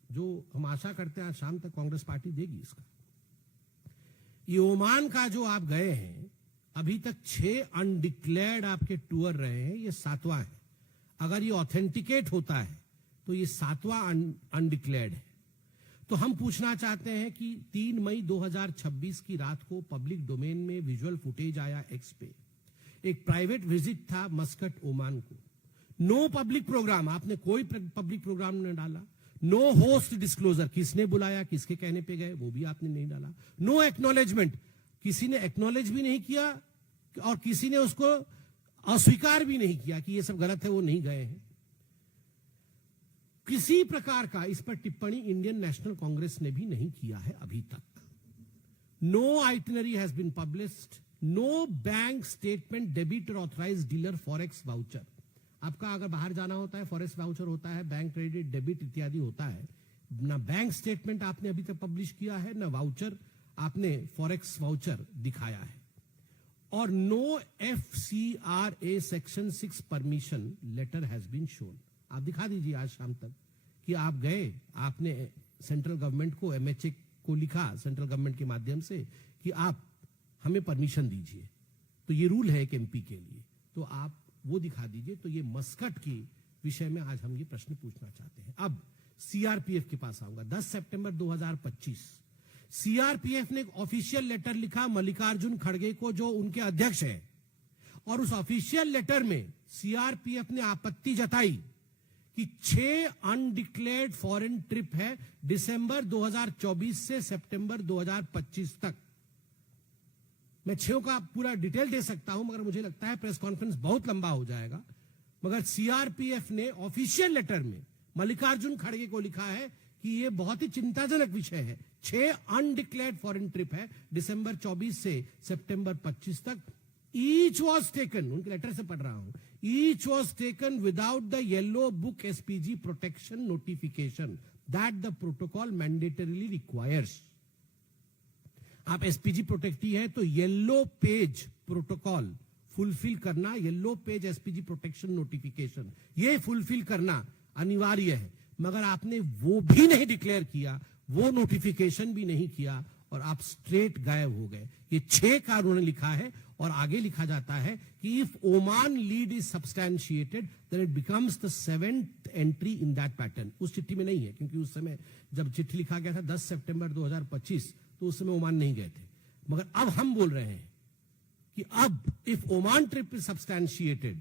जो हम आशा करते हैं आज शाम तक कांग्रेस पार्टी देगी इसका। ये ओमान का जो आप गए हैं, अभी तक 6 अनडिक्लेयर्ड आपके टूर रहे हैं, ये 7वां है। अगर ये ऑथेंटिकेट होता है तो ये 7वां अनडिक्लेयर्ड है। तो हम पूछना चाहते हैं कि 3 मई 2026 की रात को पब्लिक डोमेन में विजुअल फुटेज आया एक्स पे, एक प्राइवेट विजिट था मस्कट ओमान को, नो पब्लिक प्रोग्राम, आपने कोई पब्लिक प्रोग्राम नहीं डाला, नो होस्ट डिस्क्लोजर, किसने बुलाया, किसके कहने पे गए वो भी आपने नहीं डाला, नो एक्नॉलेजमेंट, किसी ने एक्नॉलेज भी नहीं किया और किसी ने उसको अस्वीकार भी नहीं किया कि ये सब गलत है, वो नहीं गए हैं। किसी प्रकार का इस पर टिप्पणी इंडियन नेशनल कांग्रेस ने भी नहीं किया है अभी तक। No itinerary has been published, no bank statement debit और ऑथराइज डीलर फॉरेक्स वाउचर। आपका अगर बाहर जाना होता है, फॉरेक्स वाउचर होता है, बैंक क्रेडिट डेबिट इत्यादि होता है, ना बैंक स्टेटमेंट आपने अभी तक पब्लिश किया है, ना वाउचर आपने फॉरेक्स वाउचर दिखाया है, और no FCRA section 6 permission letter has been shown. आप दिखा दीजिए आज शाम तक कि आप गए, आपने सेंट्रल गवर्नमेंट को, MHA को लिखा सेंट्रल गवर्नमेंट के माध्यम से कि आप हमें परमिशन दीजिए। तो ये रूल है एक MP के लिए, तो आप वो दिखा दीजिए। तो ये मस्कट के विषय में आज हम ये प्रश्न पूछना चाहते हैं। अब CRPF के पास आऊंगा। 10 सितंबर 2025 CRPF ने एक ऑफिशियल लेटर लिखा मल्लिकार्जुन खड़गे को, जो उनके अध्यक्ष हैं, और उस ऑफिशियल लेटर में CRPF ने आपत्ति जताई कि 6 अनडिक्लेयर्ड फॉरेन ट्रिप है दिसंबर 2024 से सितंबर 2025 तक। मैं 6 का पूरा डिटेल दे सकता हूं, मगर मुझे लगता है प्रेस कॉन्फ्रेंस बहुत लंबा हो जाएगा। मगर CRPF ने ऑफिशियल लेटर में मल्लिकार्जुन खड़गे को लिखा है कि यह बहुत ही चिंताजनक विषय है। 6 अनडिक्लेयर्ड फॉरेन ट्रिप है दिसंबर 24 से सितंबर 25 तक। ईच वॉज टेकन, उनके लेटर से पढ़ रहा हूं, each was taken without the yellow book SPG protection notification that the protocol mandatorily requires. आप SPG प्रोटेक्टी है तो येलो पेज प्रोटोकॉल फुलफिल करना, yellow page SPG protection notification, ये फुलफिल करना अनिवार्य है। मगर आपने वो भी नहीं डिक्लेयर किया, वो नोटिफिकेशन भी नहीं किया, और आप स्ट्रेट गायब हो गए। ये 6 का उन्होंने लिखा है, और आगे लिखा जाता है कि if Oman lead is substantiated then it becomes the 7th entry in that pattern. उस चिट्ठी में नहीं है, क्योंकि उस समय जब चिट्ठी लिखा गया था 10 सितंबर 2025, तो उस समय ओमान नहीं गए थे। मगर अब हम बोल रहे हैं कि अब इफ ओमान ट्रिप इज सब्सटैंशिएटेड,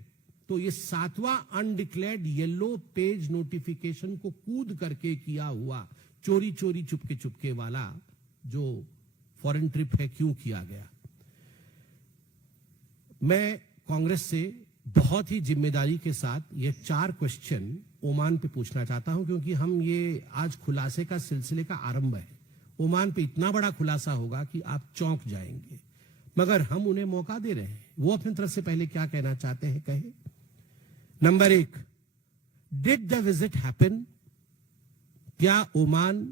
तो ये 7वां अनडिक्लेयर्ड येलो पेज नोटिफिकेशन को कूद करके किया हुआ चोरी चोरी चुपके चुपके वाला जो फॉरेन ट्रिप है, क्यों किया गया। मैं कांग्रेस से बहुत ही जिम्मेदारी के साथ ये 4 क्वेश्चन ओमान पे पूछना चाहता हूं, क्योंकि हम ये आज खुलासे का सिलसिले का आरंभ है। ओमान पे इतना बड़ा खुलासा होगा कि आप चौंक जाएंगे, मगर हम उन्हें मौका दे रहे हैं। वो अपनी तरफ से पहले क्या कहना चाहते हैं कहे। Number 1, did the visit happen? क्या ओमान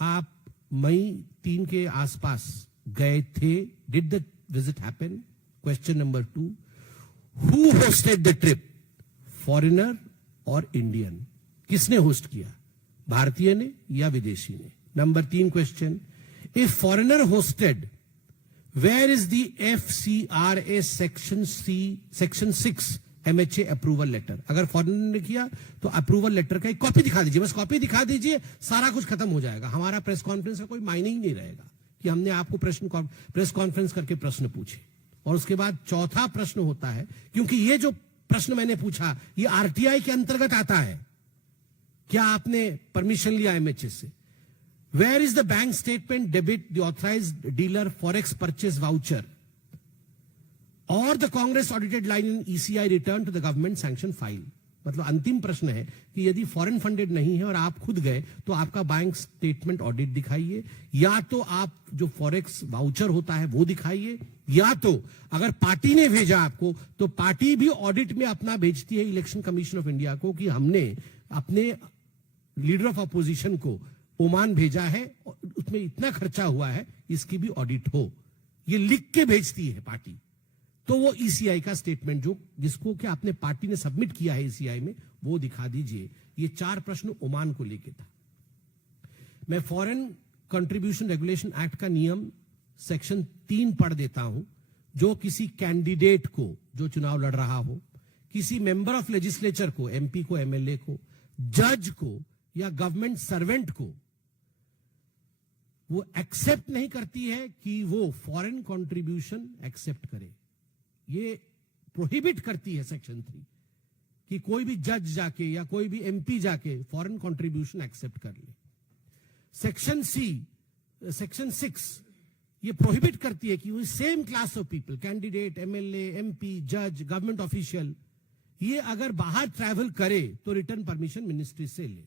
आप मई 3 के आसपास गए थे? Did the visit happen? Question number 2, who hosted the trip? Foreigner और इंडियन? किसने होस्ट किया, भारतीय ने या विदेशी ने? Number 3 question, if foreigner hosted, where is the FCRA section 6 MHA approval letter? अगर फॉरेनर ने किया तो अप्रूवल लेटर का एक कॉपी दिखा दीजिए, बस कॉपी दिखा दीजिए, सारा कुछ खत्म हो जाएगा। हमारा प्रेस कॉन्फ्रेंस का कोई मायने ही नहीं रहेगा कि हमने आपको प्रेस कॉन्फ्रेंस करके प्रश्न पूछे। और उसके बाद चौथा प्रश्न होता है, क्योंकि ये जो प्रश्न मैंने पूछा ये RTI के अंतर्गत आता है, क्या आपने परमिशन लिया MHA से? Where is the bank statement debit the authorised dealer forex purchase voucher और the Congress audited line in ECI return to the government sanction file? मतलब अंतिम प्रश्न है कि यदि फॉरेन फंडेड नहीं है और आप खुद गए तो आपका बैंक स्टेटमेंट ऑडिट दिखाइए, या तो आप जो फॉरेक्स वाउचर होता है वो दिखाइए, या तो अगर पार्टी ने भेजा आपको तो पार्टी भी ऑडिट में अपना भेजती है इलेक्शन कमीशन ऑफ इंडिया को कि हमने अपने लीडर ऑफ अपोजिशन को ओमान भेजा है, उसमें इतना खर्चा हुआ है, इसकी भी ऑडिट हो। ये लिख के भेजती है पार्टी। तो वो ECI का स्टेटमेंट जिसको कि आपने पार्टी ने सबमिट किया है ECI में, वो दिखा दीजिए। ये 4 प्रश्न ओमान को लेके था। मैं फॉरेन कंट्रीब्यूशन रेगुलेशन एक्ट का नियम सेक्शन 3 पढ़ देता हूं, जो किसी कैंडिडेट को जो चुनाव लड़ रहा हो, किसी मेंबर ऑफ लेजिस्लेचर को, MP को, MLA को, जज को या गवर्नमेंट सर्वेंट को वो एक्सेप्ट नहीं करती है कि वो फॉरेन कंट्रीब्यूशन एक्सेप्ट करे। ये प्रोहिबिट करती है सेक्शन 3 कि कोई भी जज जाके या कोई भी MP जाके फॉरेन कंट्रीब्यूशन एक्सेप्ट कर ले। सेक्शन 6 ये प्रोहिबिट करती है कि वो same class of people, candidate, MLA, MP, जज, गवर्नमेंट ऑफिशियल, ये अगर बाहर ट्रैवल करे तो रिटर्न परमिशन मिनिस्ट्री से ले।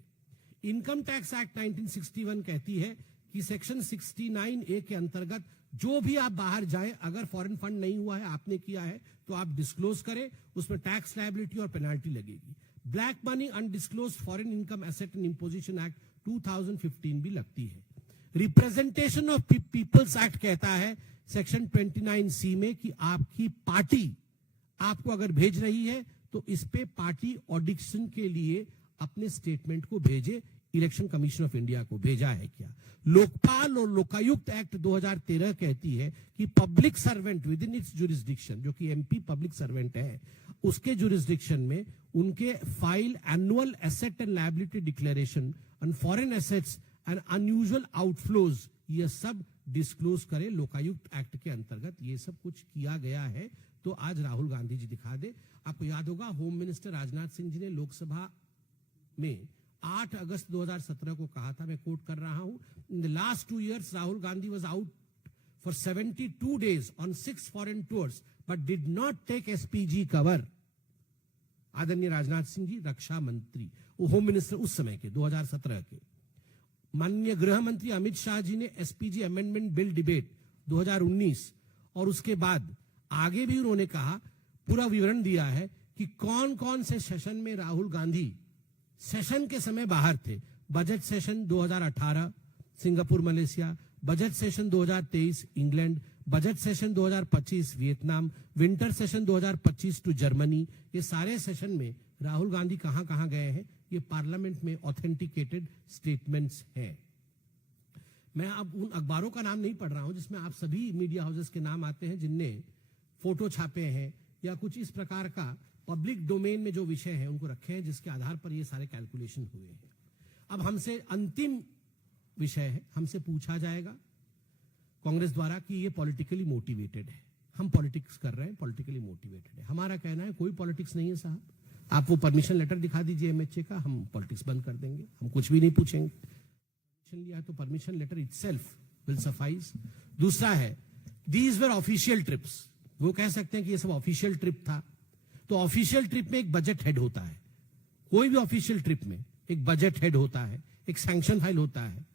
इनकम टैक्स एक्ट 1961 कहती है कि सेक्शन 69A के अंतर्गत जो भी आप बाहर जाएं, अगर फॉरेन फंड नहीं हुआ है, आपने किया है, तो आप डिस्क्लोज करें, उसमें टैक्स लायबिलिटी और पेनाल्टी लगेगी। Black money, undisclosed foreign income asset and imposition act 2015 भी लगती है। रिप्रेजेंटेशन ऑफ पीपल्स एक्ट कहता है सेक्शन 29C में कि आपकी पार्टी आपको अगर भेज रही है तो इस पे पार्टी ऑडिशन के लिए अपने स्टेटमेंट को भेजे। इलेक्शन कमीशन ऑफ इंडिया को भेजा है क्या? लोकपाल और लोकायुक्त एक्ट 2013 कहती है कि public servant with in its jurisdiction, जो कि MP पब्लिक सर्वेंट है, उसके जुरिस्डिक्शन में उनके file annual asset and liability declaration on foreign assets and unusual outflows, ये सब डिस्क्लोज करे। लोकायुक्त एक्ट के अंतर्गत ये सब कुछ किया गया है। तो आज राहुल गांधी जी दिखा दे। आपको याद होगा होम मिनिस्टर राजनाथ सिंह जी ने लोकसभा में 8 अगस्त 2017 को कहा था, मैं कोट कर रहा हूं, in the last 2 years Rahul Gandhi was out for 72 days on 6 foreign tours but did not take SPG cover. आदरणीय राजनाथ सिंह जी रक्षा मंत्री, होम मिनिस्टर उस समय के 2017 के। माननीय गृह मंत्री अमित शाह जी ने SPG अमेंडमेंट बिल डिबेट 2019 और उसके बाद आगे भी उन्होंने कहा, पूरा विवरण दिया है कि कौन कौन से सेशन में राहुल गांधी सेशन के समय बाहर थे। Budget session 2018 Singapore Malaysia, budget session 2023 England, budget session 2025 Vietnam, winter session 2025 to Germany. ये सारे सेशन में राहुल गांधी कहां कहां गए हैं, ये पार्लियामेंट में ऑथेंटिकेटेड स्टेटमेंट्स हैं। मैं अब उन अखबारों का नाम नहीं पढ़ रहा हूं जिसमें आप सभी मीडिया हाउसेस के नाम आते हैं, जिनने फोटो छापे हैं या कुछ इस प्रकार का पब्लिक डोमेन में जो विषय है उनको रखे हैं, जिसके आधार पर ये सारे कैलकुलेशन हुए हैं। अब हमसे अंतिम विषय है, हमसे पूछा जाएगा कांग्रेस द्वारा कि ये पॉलिटिकली मोटिवेटेड है, हम पॉलिटिक्स कर रहे हैं, पॉलिटिकली मोटिवेटेड है। हमारा कहना है कोई पॉलिटिक्स नहीं है साहब। आप वो परमिशन लेटर दिखा दीजिए MHA का, हम पॉलिटिक्स बंद कर देंगे, हम कुछ भी नहीं पूछेंगे। परमिशन लिया तो permission letter itself will suffice. दूसरा है, दीज वर ऑफिशियल ट्रिप्स। वो कह सकते हैं कि ये सब ऑफिशियल ट्रिप था, तो ऑफिशियल ट्रिप में एक बजट हेड होता है, कोई भी ऑफिशियल ट्रिप में एक बजट हेड होता है, एक सैंक्शन फाइल होता है,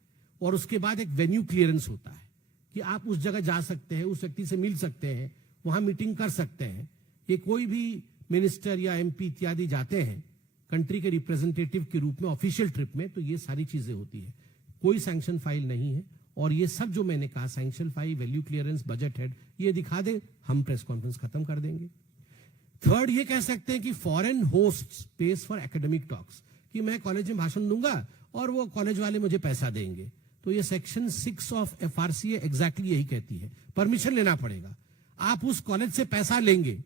और उसके बाद एक वेन्यू क्लियरेंस होता है कि आप उस जगह जा सकते हैं, उस व्यक्ति से मिल सकते हैं, वहां मीटिंग कर सकते हैं। ये कोई भी मिनिस्टर या एमपी इत्यादि जाते हैं कंट्री के रिप्रेजेंटेटिव के रूप में ऑफिशियल ट्रिप में, तो ये सारी चीजें होती है। कोई सैंक्शन फाइल नहीं है, और ये सब जो मैंने कहा, sanction file, value clearance, budget head, ये दिखा दे, हम प्रेस कॉन्फ्रेंस खत्म कर देंगे। थर्ड, ये कह सकते हैं कि foreign hosts pays for academic talks, कि मैं कॉलेज में भाषण दूंगा और वो कॉलेज वाले मुझे पैसा देंगे। तो ये सेक्शन 6 ऑफ एफआरसीए एग्जैक्टली यही कहती है, परमिशन लेना पड़ेगा। आप उस कॉलेज से पैसा लेंगे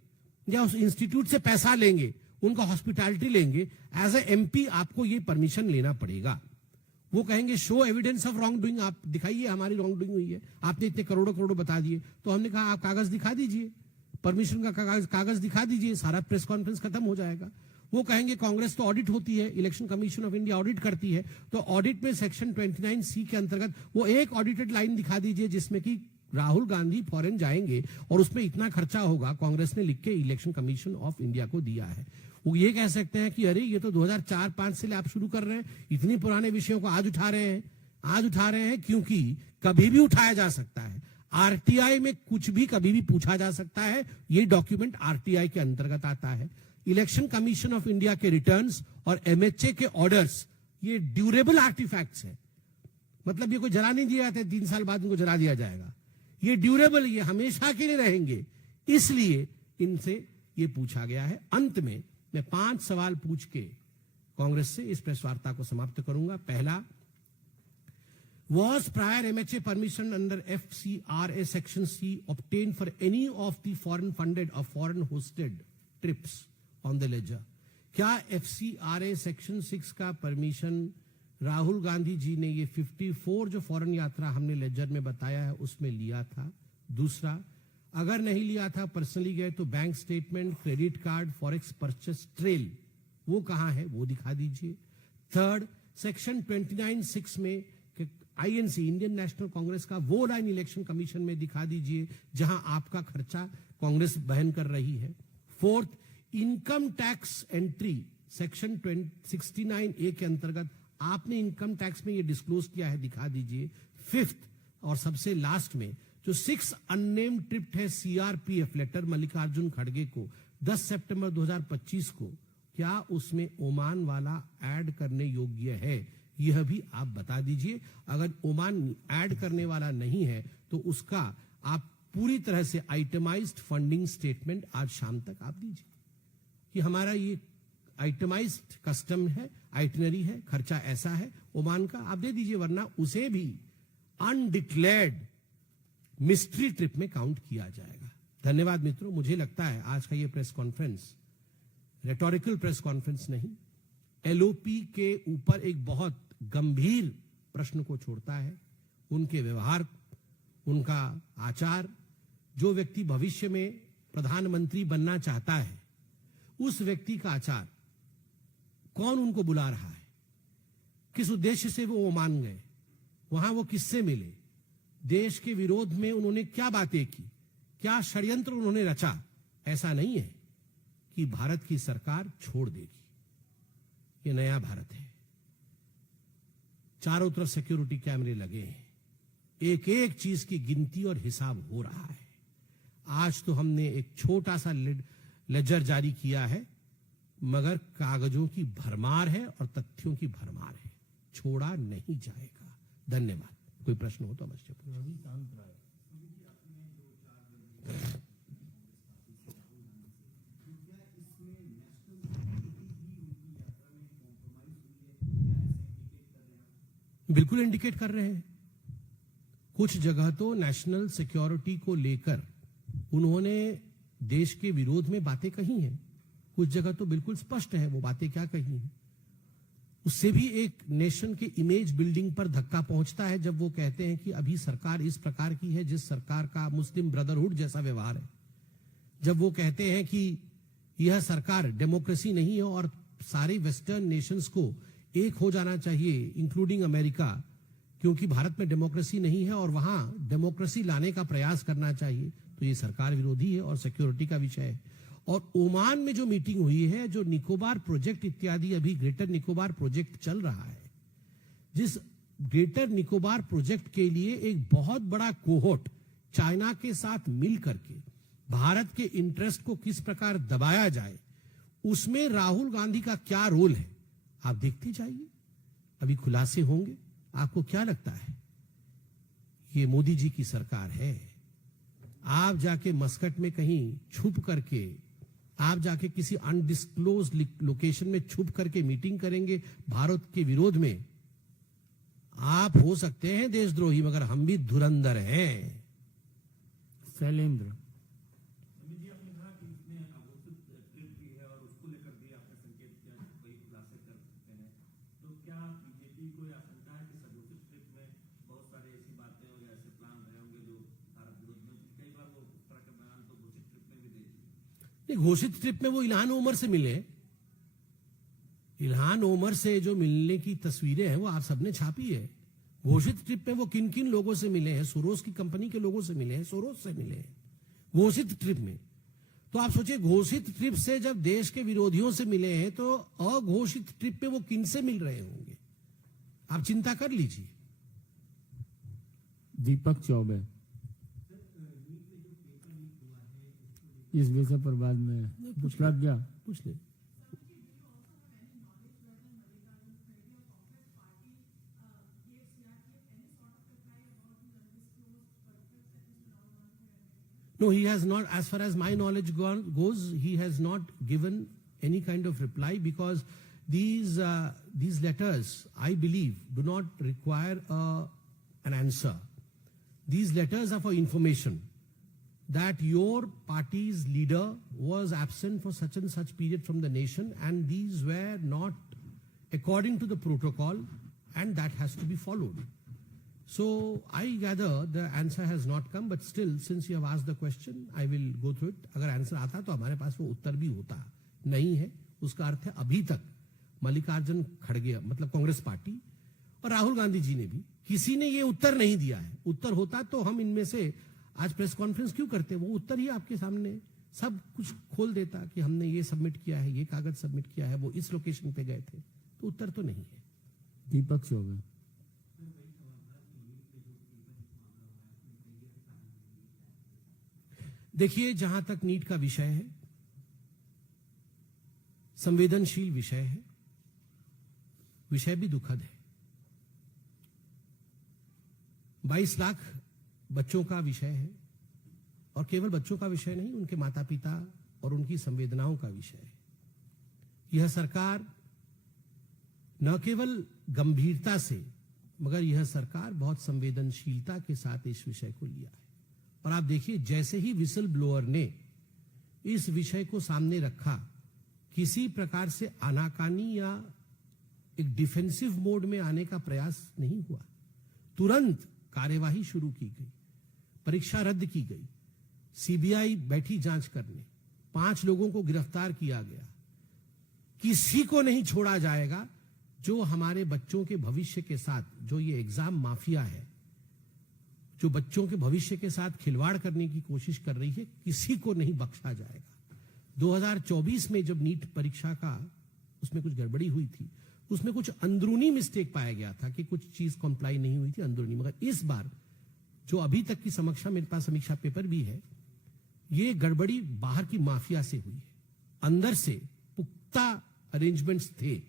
या उस इंस्टीट्यूट से पैसा लेंगे, उनका हॉस्पिटैलिटी लेंगे, एज ए एमपी आपको ये परमिशन लेना पड़ेगा। वो कहेंगे show evidence of wrong doing, आप दिखाइए हमारी रॉन्ग डूइंग हुई है, आपने इतने करोड़ों करोड़ों बता दिए। तो हमने कहा आप कागज दिखा दीजिए, परमिशन का कागज दिखा दीजिए, सारा प्रेस कॉन्फ्रेंस खत्म हो जाएगा। वो कहेंगे कांग्रेस तो ऑडिट होती है, election commission of India audit करती है, तो ऑडिट में सेक्शन 29C के अंतर्गत वो एक ऑडिटेड लाइन दिखा दीजिए जिसमें कि राहुल गांधी फॉरेन जाएंगे और उसमें इतना खर्चा होगा, कांग्रेस ने लिख के इलेक्शन कमीशन ऑफ इंडिया को दिया है। वो ये कह सकते हैं कि अरे ये तो 2004-5 से आप शुरू कर रहे हैं, इतने पुराने विषयों को आज उठा रहे हैं। आज उठा रहे हैं क्योंकि कभी भी उठाया जा सकता है, आरटीआई में कुछ भी कभी भी पूछा जा सकता है, ये डॉक्यूमेंट आरटीआई के अंतर्गत आता है। इलेक्शन कमीशन ऑफ इंडिया के रिटर्न्स और एमएचए के ऑर्डर्स ये ड्यूरेबल आर्टिफैक्ट्स है, मतलब ये कोई जला नहीं दिया जाते, 3 साल बाद उनको जला दिया जाएगा। ये ड्यूरेबल, ये हमेशा के लिए रहेंगे, इसलिए इनसे ये पूछा गया है। अंत में मैं 5 सवाल पूछ के कांग्रेस से इस प्रेस वार्ता को समाप्त करूंगा। पहला, was prior MHA permission under FCRA section C obtained for any of the foreign funded or foreign hosted trips on the ledger? क्या FCRA सेक्शन 6 का परमिशन राहुल गांधी जी ने ये 54 जो फॉरेन यात्रा हमने लेजर में बताया है उसमें लिया था? दूसरा, अगर नहीं लिया था, पर्सनली गए, तो bank statement, credit card, forex purchase trail वो कहां है, वो दिखा दीजिए। थर्ड, सेक्शन 29(6) में आईएनसी, इंडियन नेशनल कांग्रेस का वो लाइन इलेक्शन कमीशन में दिखा दीजिए जहां आपका खर्चा कांग्रेस वहन कर रही है। Fourth, income tax entry section 69A के अंतर्गत आपने इनकम टैक्स में ये डिस्क्लोज किया है, दिखा दीजिए। फिफ्थ और सबसे लास्ट में जो 6 अननेम्ड ट्रिप है सीआरपीएफ लेटर मल्लिकार्जुन खड़गे को 10 सितंबर 2025 को, क्या उसमें ओमान वाला ऐड करने योग्य है, यह भी आप बता दीजिए। अगर ओमान ऐड करने वाला नहीं है तो उसका आप पूरी तरह से आइटमाइज्ड फंडिंग स्टेटमेंट आज शाम तक आप दीजिए कि हमारा ये आइटमाइज्ड कस्टम है, आइटनरी है, खर्चा ऐसा है, ओमान का आप दे दीजिए, वरना उसे भी अनडिक्लेयर्ड मिस्ट्री ट्रिप में काउंट किया जाएगा। धन्यवाद मित्रों, मुझे लगता है आज का ये press conference rhetorical press conference नहीं, एलओपी के ऊपर एक बहुत गंभीर प्रश्न को छोड़ता है। उनके व्यवहार, उनका आचार, जो व्यक्ति भविष्य में प्रधानमंत्री बनना चाहता है उस व्यक्ति का आचार, कौन उनको बुला रहा है, किस उद्देश्य से वो ओमान गए, वहां वो किससे मिले, देश के विरोध में उन्होंने क्या बातें की, क्या षड्यंत्र उन्होंने रचा। ऐसा नहीं है कि भारत की सरकार छोड़ देगी, ये नया भारत है, चारों तरफ सिक्योरिटी कैमरे लगे हैं, एक एक चीज की गिनती और हिसाब हो रहा है। आज तो हमने एक छोटा सा लेजर जारी किया है, मगर कागजों की भरमार है और तथ्यों की भरमार है, छोड़ा नहीं जाएगा। धन्यवाद। कोई प्रश्न हो तो अवश्य पूछिए। बिल्कुल इंडिकेट कर रहे हैं। कुछ जगह तो नेशनल सिक्योरिटी को लेकर उन्होंने देश के विरोध में बातें कही हैं, कुछ जगह तो बिल्कुल स्पष्ट है वो बातें क्या कही हैं। उससे भी एक नेशन के इमेज बिल्डिंग पर धक्का पहुंचता है जब वो कहते हैं कि अभी सरकार इस प्रकार की है जिस सरकार का मुस्लिम ब्रदरहुड जैसा व्यवहार है, जब वो कहते हैं कि यह सरकार डेमोक्रेसी नहीं है और सारे वेस्टर्न नेशंस को एक हो जाना चाहिए इंक्लूडिंग अमेरिका, क्योंकि भारत में डेमोक्रेसी नहीं है और वहां डेमोक्रेसी लाने का प्रयास करना चाहिए, तो ये सरकार विरोधी है और सिक्योरिटी का विषय है। और ओमान में जो मीटिंग हुई है, जो निकोबार प्रोजेक्ट इत्यादि, अभी ग्रेटर निकोबार प्रोजेक्ट चल रहा है, जिस ग्रेटर निकोबार प्रोजेक्ट के लिए एक बहुत बड़ा कोहोट चाइना के साथ मिल करके भारत के इंटरेस्ट को किस प्रकार दबाया जाए, उसमें राहुल गांधी का क्या रोल है, आप देखते जाइए, अभी खुलासे होंगे। आपको क्या लगता है ये मोदी जी की सरकार है? आप जाके मस्कट में कहीं छुप करके, आप जाके किसी अनडिस्क्लोज लोकेशन में छुप करके मीटिंग करेंगे भारत के विरोध में? आप हो सकते हैं देशद्रोही, मगर हम भी धुरंधर हैं। शैलेंद्र। घोषित ट्रिप में वो इल्हान ओमर से मिले। इल्हान ओमर से जो मिलने की तस्वीरें हैं वो आप सबने छापी है। घोषित ट्रिप में वो किन किन लोगों से मिले हैं? सोरोस की कंपनी के लोगों से मिले हैं, सोरोस से मिले हैं घोषित ट्रिप में। तो आप सोचिए, घोषित ट्रिप से जब देश के विरोधियों से मिले हैं तो अघोषित ट्रिप पे वो किन से मिल रहे होंगे? आप चिंता कर लीजिए। दीपक चौबे। इस विषय पर बाद में पूछ गया, पूछ ले। No, he has not, as far as my knowledge goes, he has not given any kind of reply, because these letters, I believe, do not require an answer. These letters are for information, that your party's leader was absent for such and such period from the nation, and these were not according to the protocol, and that has to be followed. So I gather the answer has not come, but still, since you have asked the question, I will go through it. अगर आंसर आता तो हमारे पास वो उत्तर भी होता, नहीं है उसका अर्थ है अभी तक मल्लिकार्जुन खड़गे, मतलब कांग्रेस पार्टी और राहुल गांधी जी ने भी, किसी ने ये उत्तर नहीं दिया है। उत्तर होता तो हम इनमें से आज प्रेस कॉन्फ्रेंस क्यों करते? वो उत्तर ही आपके सामने सब कुछ खोल देता कि हमने ये सबमिट किया है, ये कागज सबमिट किया है, वो इस लोकेशन पे गए थे। तो उत्तर तो नहीं है। दीपक चौबे। देखिए, जहां तक नीट का विषय है, संवेदनशील विषय है, विषय भी दुखद है। 22 लाख बच्चों का विषय है, और केवल बच्चों का विषय नहीं, उनके माता पिता और उनकी संवेदनाओं का विषय है। यह सरकार न केवल गंभीरता से, मगर यह सरकार बहुत संवेदनशीलता के साथ इस विषय को लिया है। और आप देखिए, जैसे ही विसल ब्लोअर ने इस विषय को सामने रखा, किसी प्रकार से आनाकानी या एक डिफेंसिव मोड में आने का प्रयास नहीं हुआ। तुरंत कार्यवाही शुरू की गई, परीक्षा रद्द की गई, सीबीआई बैठी जांच करने, 5 लोगों को गिरफ्तार किया गया। किसी को नहीं छोड़ा जाएगा जो हमारे बच्चों के भविष्य के साथ, जो ये एग्जाम माफिया है, जो बच्चों के भविष्य के साथ खिलवाड़ करने की कोशिश कर रही है, किसी को नहीं बख्शा जाएगा। 2024 में जब नीट परीक्षा का उसमें कुछ गड़बड़ी हुई थी, उसमें कुछ अंदरूनी मिस्टेक पाया गया था कि कुछ चीज कंप्लाई नहीं हुई थी अंदरूनी, मगर इस बार जो अभी तक की समीक्षा, मेरे पास समीक्षा पेपर भी है, ये गड़बड़ी बाहर की माफिया से हुई है। अंदर से पुख्ता अरेंजमेंट्स थे,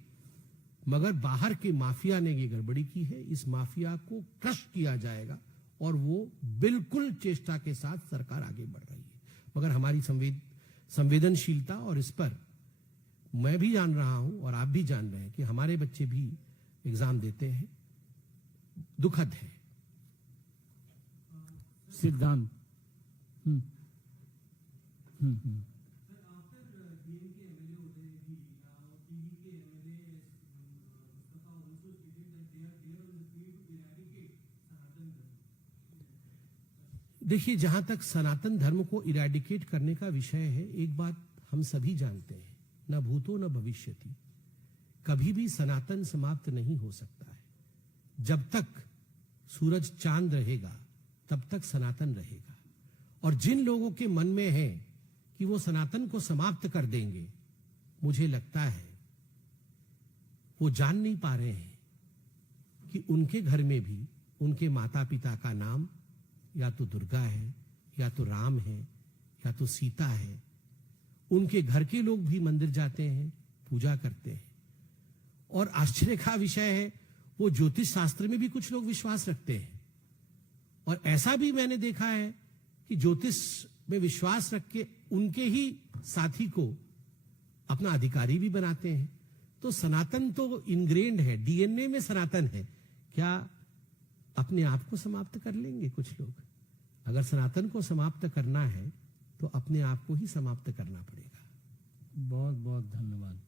मगर बाहर के माफिया ने ये गड़बड़ी की है। इस माफिया को क्रश किया जाएगा, और वो बिल्कुल चेष्टा के साथ सरकार आगे बढ़ रही है। मगर हमारी संवेदनशीलता, और इस पर मैं भी जान रहा हूं और आप भी जान रहे हैं कि हमारे बच्चे भी एग्जाम देते हैं, दुखद है। सिद्धांत। देखिए, जहां तक सनातन धर्म को इरेडिकेट करने का विषय है, एक बात हम सभी जानते हैं, न भूतो न भविष्यति, कभी भी सनातन समाप्त नहीं हो सकता है। जब तक सूरज चांद रहेगा, तब तक सनातन रहेगा। और जिन लोगों के मन में है कि वो सनातन को समाप्त कर देंगे, मुझे लगता है वो जान नहीं पा रहे हैं कि उनके घर में भी उनके माता पिता का नाम या तो दुर्गा है, या तो राम है, या तो सीता है। उनके घर के लोग भी मंदिर जाते हैं, पूजा करते हैं। और आश्चर्य का विषय है, वो ज्योतिष शास्त्र में भी कुछ लोग विश्वास रखते हैं। और ऐसा भी मैंने देखा है कि ज्योतिष में विश्वास रख के उनके ही साथी को अपना अधिकारी भी बनाते हैं। तो सनातन तो इनग्रेन्ड है, डीएनए में सनातन है। क्या अपने आप को समाप्त कर लेंगे कुछ लोग? अगर सनातन को समाप्त करना है तो अपने आप को ही समाप्त करना पड़ेगा। बहुत बहुत धन्यवाद।